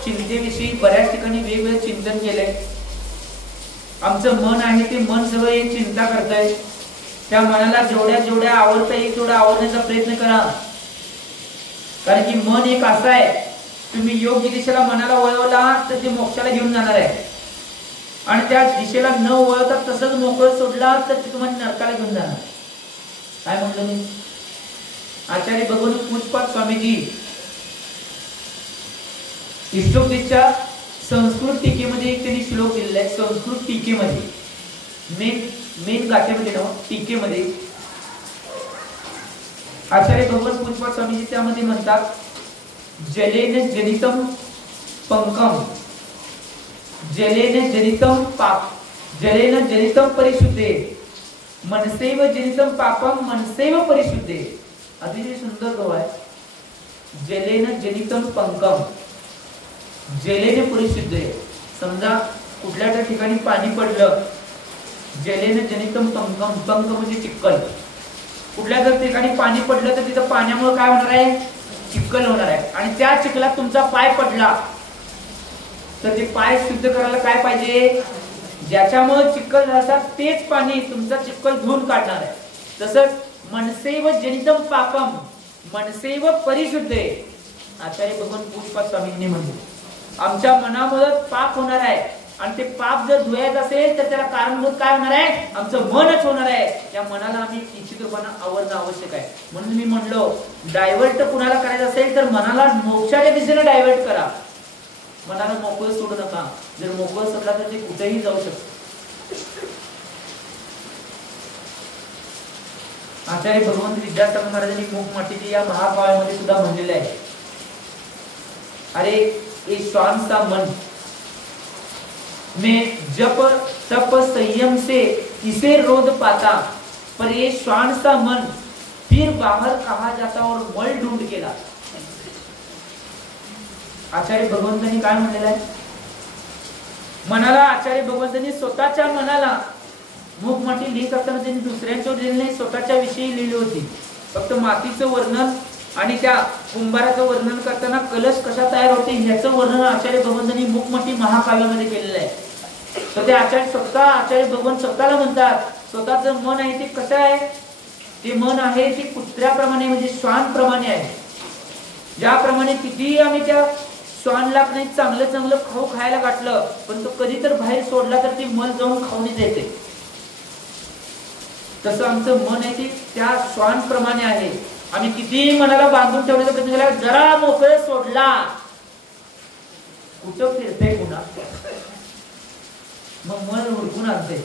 चिंतेविषयी बऱ्याच ठिकाणी वेगवेगळे चिंतन केलंय. आमचं मन आहे ते मन सगळं एक चिंता करतंय. त्या मनाला जेवढ्या आवडता येईल तेवढं आवडण्याचा प्रयत्न करा. कारण की मन एक असं आहे, तुम्ही योग्य दिशेला मनाला वळवला तर ते मोक्षाला घेऊन जाणार आहे, आणि त्या दिशेला न वळवता तसंच मोकळं सोडला तर ते तुम्हाला नरकाला घेऊन जाणार. काय म्हटलं मी? आचार्य भगवान पूजपाद स्वामीजी इष्टोपदेशच्या संस्कृत टीकेमध्ये एक त्यांनी श्लोक लिहिलेला आहे. संस्कृत टीकेमध्ये मेन गाठेमध्ये ना टीकेमध्ये आचार्य भगवंत पूज्यपाद स्वामीजी त्यामध्ये म्हणतात, जलेन जनितम पंकम, जलेन जनितम पाप, जलेन जनितम परिशुद्धे, मनसेव जनितम पापम मनसेव परिशुद्धे. अतिशय सुंदर दोहा आहे. जलेन जनितम पंकम, जलेने परिशुद्धे. समजा कुठल्या त्या ठिकाणी पाणी पडलं, जलेन जनितम पंकम, पंक म्हणजे चिखल. कुठल्या जर ठिकाणी पाणी पडलं तर तिथं पाण्यामुळे काय होणार आहे, चिखल होणार आहे. आणि त्या चिखलात तुमचा पाय पडला तर ते पाय शुद्ध करायला काय पाहिजे, ज्याच्यामुळे चिखल झाला तेच पाणी तुमचा चिखल धुवून काढणार आहे. तसंच मनसेव जनितम पापम, मनसेव परिशुद्धे. आचार्य भगवंत पूज्यपाद स्वामींनी म्हणले, आमच्या मनामुळे पाप होणार आहे आणि ते पाप जर धुवायचं असेल तर त्याला कारणभूत काय होणार आहे, आमचं मनच होणार आहे. त्या मनाला आम्ही निश्चित रूपाने आवरणं आवश्यक आहे. म्हणून मी म्हणलो, डायव्हर्ट कुणाला करायचं असेल तर मनाला मोक्षाच्या दिशेने डायव्हर्ट करा. मनाला मोकळं सोडू नका. जर मोकळं सोडला तर ते कुठेही जाऊ शकतं. आचार्य भगवंत विद्यासागर महाराजांनी मूकमातीची या महाकाव्यामध्ये सुद्धा म्हणलेलं आहे, अरे ये श्वान सा मन में जप तप संयम से इसे रोध पाता, पर ये श्वान सा मन फिर बाहर कहा जाता और मल ढूंढ केला. आचार्य भगवंतांनी काय म्हणलेलं आहे, मनाला आचार्य भगवंतांनी स्वतःच्या मनाला मूकमाती लिहित असताना त्यांनी दुसऱ्यांच्या नाही स्वतःच्या विषयी लिहिली होती. फक्त मातीचं वर्णन आणि त्या कुंभाराचं वर्णन करताना कलश कशा तयार होते ह्याचं वर्णन आचार्य भगवंतांनी मूकमाती महाकाव्यामध्ये केलेलं आहे. तर ते आचार्य भगवंत स्वतःला म्हणतात, स्वतःचं मन आहे ते कसं आहे, ते मन आहे ते कुत्र्याप्रमाणे म्हणजे श्वान प्रमाणे आहे. ज्याप्रमाणे किती आम्ही त्या श्वानला नाही चांगलं चांगलं खाऊ खायला घातलं पण तो कधी तर बाहेर सोडला तर ती मल जाऊन खाऊनच येते. तसं आमचं मन आहे ते त्या श्वान प्रमाणे आहे. आम्ही किती मनाला बांधून ठेवण्याचा प्रयत्न केला, जरा मोकळे सोडला कुठं फिरते पुन्हा, मग मन हुडकून आणते.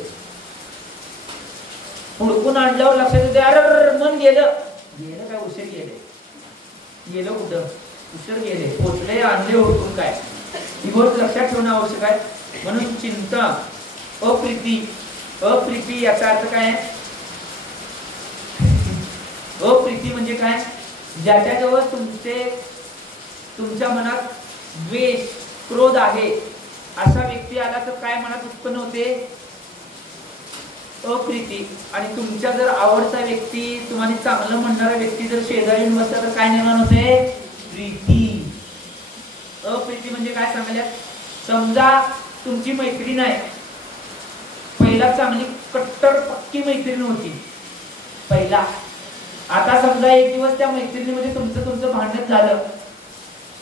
हुडकून आणल्यावर लक्षात येते, अरे मन गेलं काय, उशीर गेलं कुठं, उशीर गेले, पोचले, आणले हुडकून काय, ही गोष्ट लक्षात ठेवणं आवश्यक आहे. म्हणून चिंता, अप्रीती याचा अर्थ काय आहे, अप्रीती म्हणजे काय, ज्याच्याजवळ तुमच्या मनात द्वेष क्रोध आहे अशा व्यक्ती आला तर काय मनात उत्पन्न होते, अप्रीती. आणि तुमच्या जर आवडता व्यक्ती, तुम्हाला चांगलं म्हणणारा व्यक्ती जर शेजारी बसला तर काय निर्माण होते, प्रीती. अप्रीती म्हणजे काय सांगायला, समजा तुमची मैत्रीण आहे, पहिला चांगली कट्टर पक्की मैत्रीण होती पहिला, आता समजा एक दिवस त्या मैत्रिणीमध्ये तुमचं भांडण झालं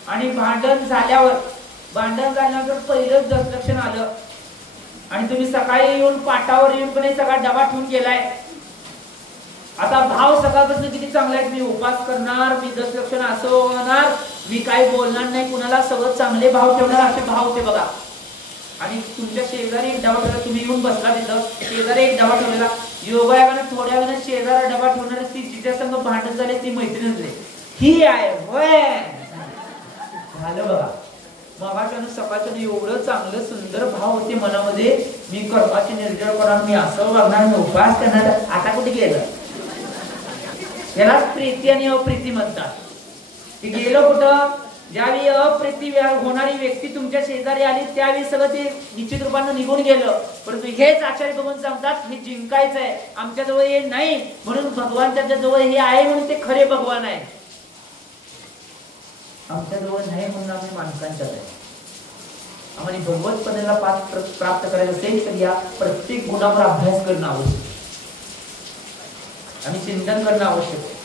आणि भांडण झाल्यानंतर पहिलंच दसलक्षण आलं आणि तुम्ही सकाळी येऊन पाटावर येऊन पण सगळा डबा ठेवून गेलाय. आता भाव सकाळपासून किती चांगला आहे, मी उपास करणार, मी दसलक्षण असं होणार, मी काही बोलणार नाही कुणाला, सगळं चांगले भाव ठेवणार असे भाव होते बघा. आणि तुमच्या शेजारी एक डबा ठेवला, तुम्ही येऊन बसला तिथं, शेजारी एक डबा ठेवलेला, योगायोगाने थोड्या वेळाने शेजारा डबा ठेवणारी ती जिच्या संग भांडण झाले ती मैत्रीण झाली, ही आहे होय झालं बघा. मगाच्यानं सकाळच्यानं एवढं चांगलं सुंदर भाव होते मनामध्ये, मी कर्माचे निर्जळ करणार, मी असं वागणार, मी उपास करणार, आता कुठे गेलं. यालाच प्रीती आणि अप्रीती म्हणतात. ते गेलं कुठं, ज्यावेळी अप्रीती होणारी व्यक्ती तुमच्या शेजारी आली त्यावेळी सगळं ते निश्चित रूपाने निघून गेलं. परंतु हेच आचार्य भगवंत सांगतात, हे जिंकायचं आहे, आमच्या जवळ हे नाही म्हणून भगवान त्याच्या जवळ हे आहे म्हणून ते खरे भगवान आहे, आमच्या जवळ नाही म्हणून आम्ही माणसांच्यात आहे. आम्हाला भगवत पदाला प्राप्त करायचं असेल तर या प्रत्येक गुणावर अभ्यास करणं आवश्यक आणि चिंतन करणं आवश्यक आहे.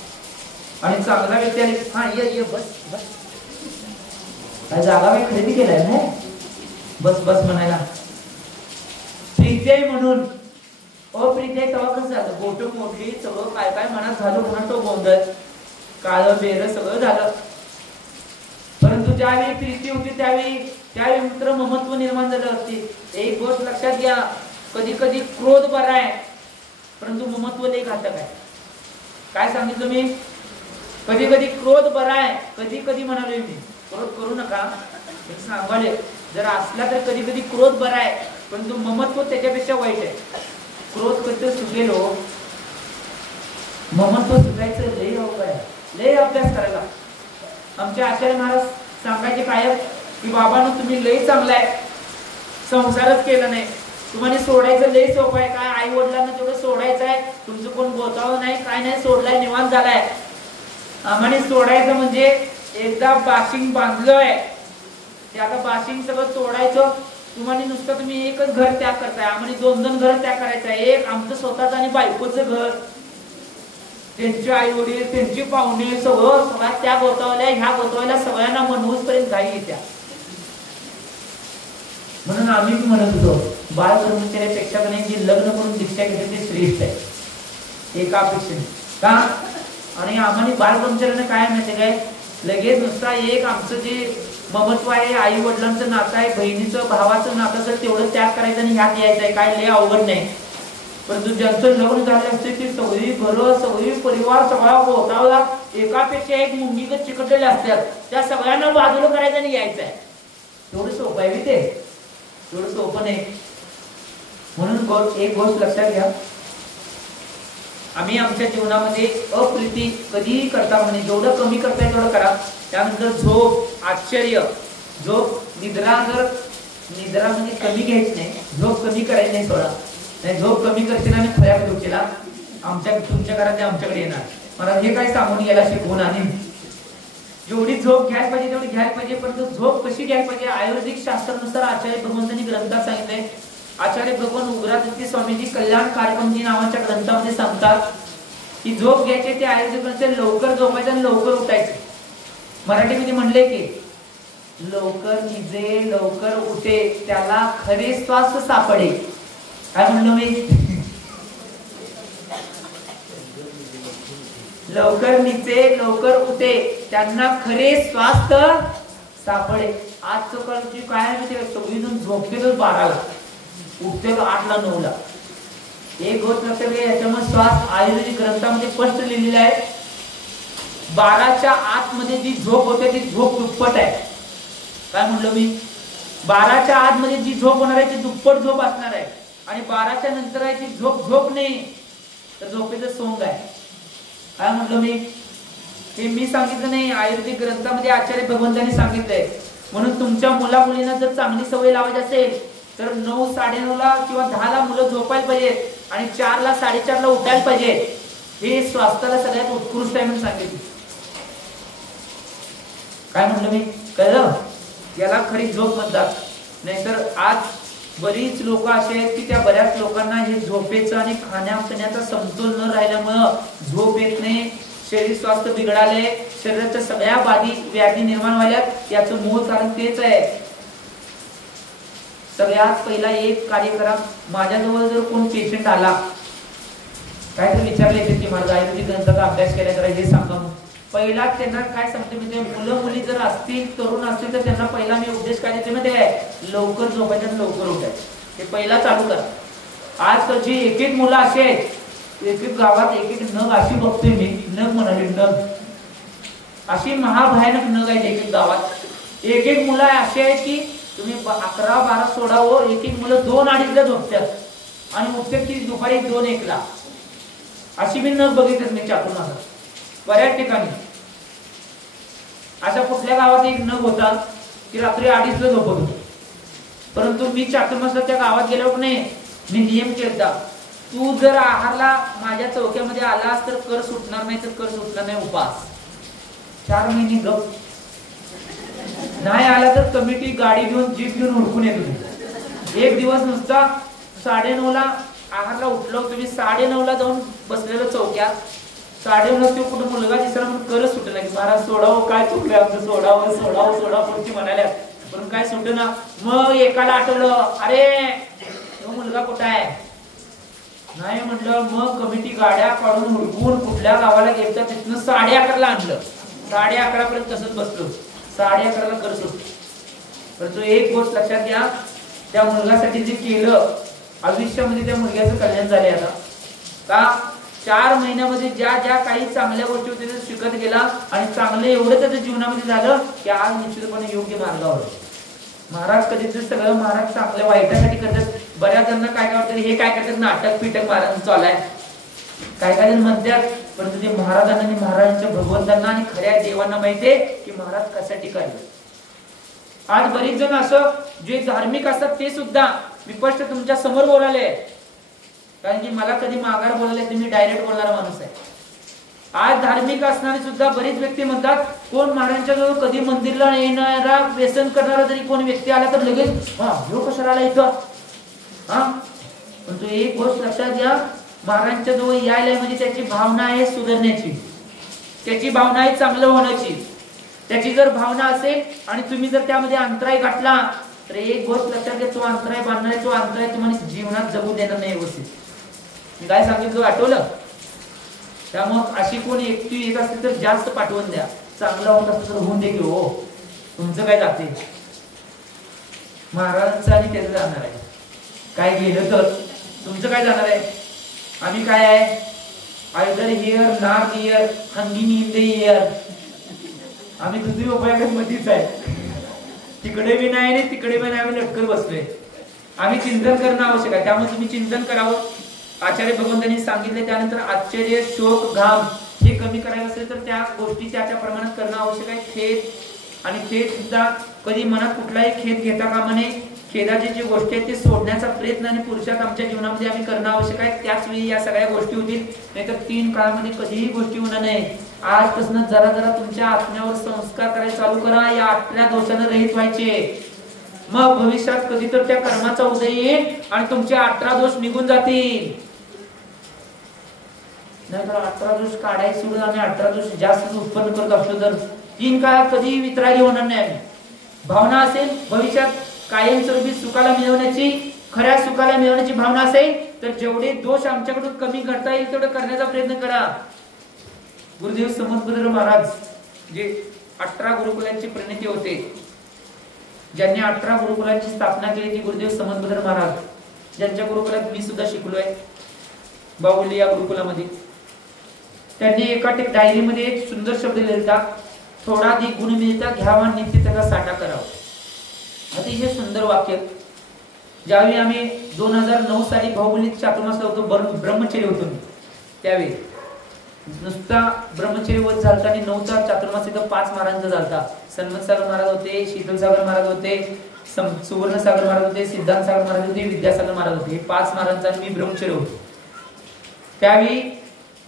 आणि चांगला व्यक्ती आले, हा ये बस बस, काय जागा मी खरेदी केलाय ना, बस बस म्हणायला. प्रीती आहे म्हणून, अप्रीती आहे तेव्हा कसं झालं, बोट मोठली, सगळं काय काय मनात झालं, म्हणून तो गोंधळ, काळ बेर सगळं झालं. परंतु ज्यावेळी प्रीती होती त्यावेळी मित्र ममत्व निर्माण झालं असते. एक गोष्ट लक्षात घ्या, कधी कधी क्रोध बरा आहे परंतु ममत्व लय घातक आहे. काय सांगितलं मी? कधी कधी क्रोध बरा आहे, कधी कधी म्हणालोय मी क्रोध करू नका सांगाले, जर असला तर कधी कधी क्रोध बरा आहे परंतु ममत्व त्याच्यापेक्षा वाईट आहे. क्रोध कधी सुटेल हो, ममत्व सुटायचं लय अवघड आहे, लय अभ्यास करायला. आमचे आचार्य महाराज सांगायचे कायम की बाबांनो तुम्ही लय चांगला आहे, संसारच केला नाही, तुम्हाला सोडायचं लय सोपं आहे. काय आई वडिलांना तेवढं सोडायचं आहे, तुमचं कोण बोचावं नाही, काय नाही, सोडलाय निवांत झालाय. आम्हाला सोडायचं म्हणजे एकदा बाशिंग बांधलंय ते आता बाशिंग सगळं तोडायचं. तुम्हाला नुसतं तुम्ही एकच घर त्याग करताय, आम्हाला 2-2 घर त्याग करायचं आहे. एक आमचं स्वतःचं आणि बायकोचं घर, त्यांचे आई वडील, त्यांची पाहुणे सगळं सगळ्या त्या गोतावल्या ह्या गोतावल्या सगळ्यांना मनवूस पर्यंत घाई येत्या. म्हणून आम्ही म्हणत होतो बाळ ब्रह्मचर्यापेक्षा जे लग्न करून दीक्षा घेते ते श्रेष्ठ आहे एका अपेक्षेने. का? आणि आम्हाला बाळ ब्रह्मचर्याने काय माहिती काय, लगेच नुसता एक आमचं जे ममत्व आहे, आई वडिलांचं नातं आहे, बहिणीचं भावाचं नातं, तर तेवढं त्याग करायचं आणि ह्यात यायचं आहे. काय लय अवघड नाही. परंतु ज्यांचं लग्न झाले असते ती सगळी घरं सगळी परिवार सगळा होतावला एकापेक्षा एक मुंगीगत चिकटलेले असतात, त्या सगळ्यांना बाजूला करायचं आणि यायचं आहे. तेवढं सोपं आहे ते, तेवढं सोपं नाही. म्हणून एक गोष्ट लक्षात घ्या, आम्ही आमच्या जीवनामध्ये अप्रीती कधीही करता म्हणे जेवढं कमी करता तेवढं करा. त्यानंतर झोप, आश्चर्य, झोप, निद्रा, जर निद्रा म्हणजे कमी घ्यायची नाही, झोप कमी करायची नाही सोडा. नाही झोप कमी करशील आणि खऱ्या डोक्याला आमच्या तुमच्या घरात आमच्याकडे येणार. मला हे काय सांगून गेला शिकवून, आणि जेवढी झोप घ्यायला पाहिजे तेवढी घ्यायला पाहिजे. परंतु झोप कशी घ्यायला पाहिजे, आयुर्वेदिक शास्त्रानुसार आचार्य भगवंतांनी ग्रंथात सांगितलंय. आचार्य भगवान उग्रादत्ती स्वामीजी कल्याण कार्यक्रमजी नावाच्या ग्रंथामध्ये सांगतात की झोप घ्यायचे ते आयुर्वेदिक लवकर झोपायचं आणि लवकर उठायचं. मराठीमध्ये म्हणले की लवकर निजे लवकर उठे त्याला खरे स्वास्थ्य सापडे. काय म्हणलो मी? लवकर निजे लवकर उठे त्यांना खरे स्वास्थ्य सापडे. आज सकाळची काय माहिती, सगळीजण झोपते 12ला, उठते 8ला 9ला. एक गोष्ट लक्षात घ्या, याच्यामध्ये श्वास आयुर्वेदिक ग्रंथामध्ये स्पष्ट लिहिलेलं आहे 12च्या आतमध्ये जी झोप होते ती झोप दुप्पट आहे. काय म्हणलो मी? 12च्या आतमध्ये जी झोप होणार आहे ती दुप्पट झोप असणार आहे, आणि 12च्या नंतर आहे ती झोप नाही तर झोपेचं सोंग आहे. काय म्हटलं मी? हे मी सांगितलं नाही, आयुर्वेदिक ग्रंथामध्ये आचार्य भगवंतांनी सांगितलंय. म्हणून तुमच्या मुला मुलींना जर चांगली सवय लावायची असेल तर 9, 9:30ला किंवा 10ला मुलं झोपायला पाहिजेत आणि 4ला 4:30ला उठायला पाहिजे. हे स्वास्थ्याला सगळ्यात उत्कृष्ट आहे म्हणून सांगितलं. काय म्हटलं मी? कळलं? याला खरी झोप म्हणतात. नाहीतर आज बरीच लोक असे आहेत की त्या बऱ्याच लोकांना हे झोपेचं आणि खाण्यापिण्याचा समतोल न राहिल्यामुळं झोप येत नाही, शरीर स्वास्थ्य बिघडाले, शरीराच्या सगळ्या व्याधी निर्माण व्हायल्यात. याचं मूळ कारण तेच आहे. सगळ्यात पहिला एक कार्य करा, माझ्याजवळ जर कोण पेशंट आला, काय तर विचारले की माझा आयुर्वेदिक ग्रंथाचा अभ्यास केला जरा हे सांगा. पहिला त्यांना काय सांगते म्हणजे मुलं मुली जर असतील, तरुण असतील तर त्यांना पहिला मी उपदेश काय देते माहिती आहे? लवकर झोपायचं आणि लवकर उठायचं. हे पहिला चालू करा. आजकालची एक मुलं अशी आहेत, एक गावात एक नग अशी बघतोय मी, नग म्हणाले नग, अशी महाभयानक नग आहेत एक गावात. एक मुलं अशी आहेत की तुम्ही 11, 12 सोडावं, एक मुलं 2, 2:30ला झोपतात आणि उठतात की दुपारी 2, 1ला. अशी मी नग बघितलं मी चातुर्मासात बऱ्याच ठिकाणी. अशा कुठल्या गावात एक नग होता की रात्री 2:30ला झोपत होतो. परंतु मी चातुर्मासात त्या गावात गेल्यावर नाही, मी नियम केला, तू जर आहारला माझ्या चौक्यामध्ये आलास तर कर सुटणार नाही, तर कर सुटणार नाही उपास. 4 महिने गप. नाही आला तर कमिटी गाडी घेऊन जीप घेऊन हुडकून येत होती. एक दिवस नुसता 9:30ला आहारला उठलो, तुम्ही 9:30ला जाऊन बसलेलो चौक्यात. 9:30 कुठं मुलगा दिसला म्हणून करच सुटला की महाराज सोडावं, काय चुकलं आमचं, सोडावं सोडावं सोडावं पुढची म्हणाल्या, पण काय सुटेना. मग एकाला आठवलं, अरे तो मुलगा कुठं आहे? नाही म्हटलं. मग कमिटी गाड्या काढून हुडकून कुठल्या गावाला गेलं, तिथनं 11:30ला आणलं. 11:30 पर्यंत तसंच बसलो. 11:30ला कर सुट. पण तो एक गोष्ट लक्षात घ्या, त्या मुलगासाठी जे केलं आयुष्यामध्ये त्या मुलग्याचं कल्याण झालंय आता का 4 महिन्यामध्ये ज्या ज्या काही चांगल्या गोष्टी होत्या त्या शिकत गेला आणि चांगलं एवढं त्याच्या जीवनामध्ये झालं की आज निश्चितपणे योग्य मार्गावर. महाराज कधीच सगळं महाराज चांगल्या वाईटासाठी करतात. बऱ्याच जणांना काय काय वाटतं हे काय करतात नाटक पिटक महाराज चालू आहे काय काय जण म्हणतात, परंतु ते महाराजांना आणि महाराजांच्या भगवंतांना आणि खऱ्या देवांना माहितीये की महाराज कशासाठी काढले. आज बरीच जण असं जे धार्मिक असतात ते सुद्धा मी स्पष्ट तुमच्या समोर बोलाले कारण की मला कधी माघार बोलायला तुम्ही डायरेक्ट बोलणारा माणूस आहे. आज धार्मिक असणारे सुद्धा बरीच व्यक्ती म्हणतात कोण महाराजांच्या जवळ कधी मंदिरला येणारा व्यसन करणारा जरी कोण व्यक्ती आला तर लगेच ह्यो कशाला आला इथं. पण तो एक गोष्ट लक्षात घ्या, महाराजांच्या जवळ यायला म्हणजे त्याची भावना आहे सुधारण्याची, त्याची भावना आहे चांगलं होण्याची. त्याची जर भावना असेल आणि तुम्ही जर त्यामध्ये अंतराय गाठला तर एक गोष्ट लक्षात घ्या, तो अंतराय बांधणार तो अंतराय तुम्हाला जीवनात जगू देणार नाही व्यवस्थित. मी काय सांगितलं आठवलं. त्यामुळे अशी कोण व्यक्ती येत असेल तर जास्त पाठवून द्या. चांगला होत असेल तर होऊन दे की हो तुमचं काय जाते महाराजांचं आणि त्याचं जाणार आहे. काय गेलं तर तुमचं काय जाणार आहे. आम्ही काय आहे either here not here hanging in the air. आम्ही दुसरी उपायाकडे मधीच आहे, तिकडे बी नाही आणि तिकडे बी नाही, आम्ही लटकत बसलोय. आम्ही चिंतन करणं आवश्यक आहे. त्यामुळे तुम्ही चिंतन करावं. आचार्य भगवंतांनी सांगितले त्यानंतर आश्चर्य शोक घाम हे कमी करायचं असेल तर त्या गोष्टी त्या प्रमाणात करणं आवश्यक आहे. खेद आणि खेद सुद्धा कधी मनात कुठलाही खेद घेता कामा नये. खेदाची जी गोष्टी आहेत ते सोडण्याचा प्रयत्न आणि पुरुषार्थ आमच्या जीवनामध्ये आम्ही करणं आवश्यक आहे. त्याच वेळी या सगळ्या गोष्टी होतील, नाहीतर 3 काळामध्ये कधीही गोष्टी होणार नाही. आजपासून जरा जरा तुमच्या आत्म्यावर संस्कार करायला चालू करा. या 18 दोषांना रहित व्हायचे. मग भविष्यात कधी तर त्या कर्माचा उदय येईल आणि तुमचे 18 दोष निघून जातील. नाहीतर 18 दोष काढायचे सोडून आम्ही 18 दोष जास्त उत्पन्न करत असलो तर 3 काळात कधी वितरागी होणार नाही. भावना असेल भविष्यात कायमस्वरूपी सुखाला मिळवण्याची, खऱ्या सुखाला मिळवण्याची भावना असेल तर जेवढे दोष आमच्याकडून कमी करता येईल तेवढं करण्याचा प्रयत्न करा. गुरुदेव समर्थबद्र महाराज जे 18 गुरुकुलांची प्रणिती होते, ज्यांनी 18 गुरुकुलांची स्थापना केली ती गुरुदेव समर्थबद्र महाराज, ज्यांच्या गुरुकुलात मी सुद्धा शिकलोय बाहुली या गुरुकुलामध्ये. त्यांनी एका डायरीमध्ये एक सुंदर शब्द लिहिला, थोडा दी गुण मिळता घ्यावा नित्य त्याचा साठा करावा. अतिशय सुंदर वाक्य. ज्यावेळी आम्ही 2009 साली बाहुबलीत चातुर्मासला होतो, ब्रह्मचर्य होतो मी त्यावेळी. नुसता ब्रह्मचर्य वध झालता आणि 9चा चातुर्मास इथं 5 महाराजांचा झालता. सन्मतसागर महाराज होते, शीतलसागर महाराज होते, सुवर्णसागर महाराज होते, सिद्धांतसागर महाराज होते, विद्यासागर महाराज होते. हे 5 महाराजांचा आणि मी ब्रह्मचर्य होतो. त्यावेळी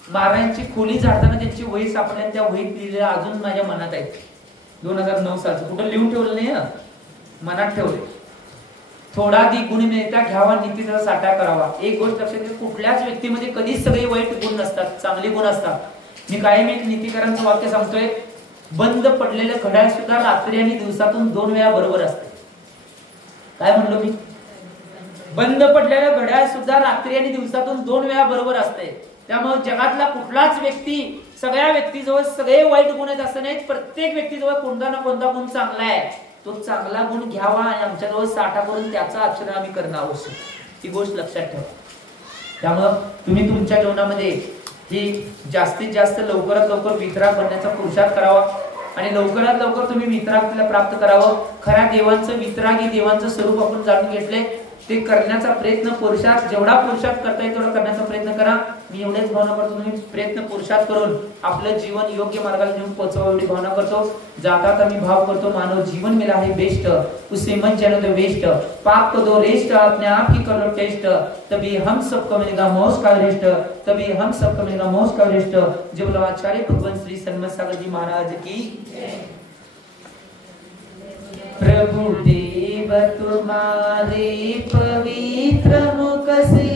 महाराजांची खोली झाडताना त्यांची वही सापडल्या, त्या वहीत लिहिलेल्या अजून माझ्या मनात आहेत. 2009 सालचं कुठं लिहून ठेवलं नाही, मनात ठेवले. थोडा दी गुण मिळता घ्यावा नितीचा साठा करावा. एक गोष्ट लक्षात घ्या, कुठल्याच व्यक्तीमध्ये कधीच सगळे वाईट गुण नसतात, चांगले गुण असतात. मी कायम एक नीतिकारांचं वाक्य सांगतोय, बंद पडलेलं घड्याळ सुद्धा रात्री आणि दिवसातून 2 वेळा बरोबर असते. काय म्हणलो मी? बंद पडलेलं घड्याळ सुद्धा रात्री आणि दिवसातून 2 वेळा बरोबर असते. त्यामुळे जगातला कुठलाच व्यक्ती, सगळ्या व्यक्तीजवळ सगळे वाईट गुण आहेत असं नाही. प्रत्येक व्यक्तीजवळ कोणता ना कोणता गुण चांगला आहे. तो चांगला गुण घ्यावा आणि आमच्याजवळ साठा करून त्याचा आचरण आम्ही करणं आवश्यक. ती गोष्ट लक्षात ठेवा. त्यामुळे तुम्ही तुमच्या जीवनामध्ये ही जास्तीत जास्त लवकरात लवकर वितराग बनण्याचा पुरुषार्थ करावा आणि लवकरात लवकर तुम्ही वितरागला प्राप्त करावं. खऱ्या देवांचं वितरागी देवांचं स्वरूप आपण जाणून घेतले, ते करण्याचा प्रयत्न पुरुषार्थ जेवढा पुरुषार्थ करता येईल तेवढा करण्याचा प्रयत्न करा. मी एवढेच भावना करतो, तुम्ही प्रयत्न पुरुषार्थ करून आपलं जीवन योग्य मार्गाला घेऊन पोहोचवा एवढी भावना करतो. जाता मी भाव करतो, मानव जीवन मिला है बेस्ट, उसे मन जानो तो वेस्ट, पाप को दो रेस्ट, अपने आप ही कर लो टेस्ट, तभी हम सबको मिलेगा मौज का रेस्ट, तभी हम सबको मिलेगा मौज का रेस्ट. जय बोलो आचार्य भगवान श्री सन्मत सागर जी महाराज की. प्रभु देव तुम्हारे पवित्र मुख से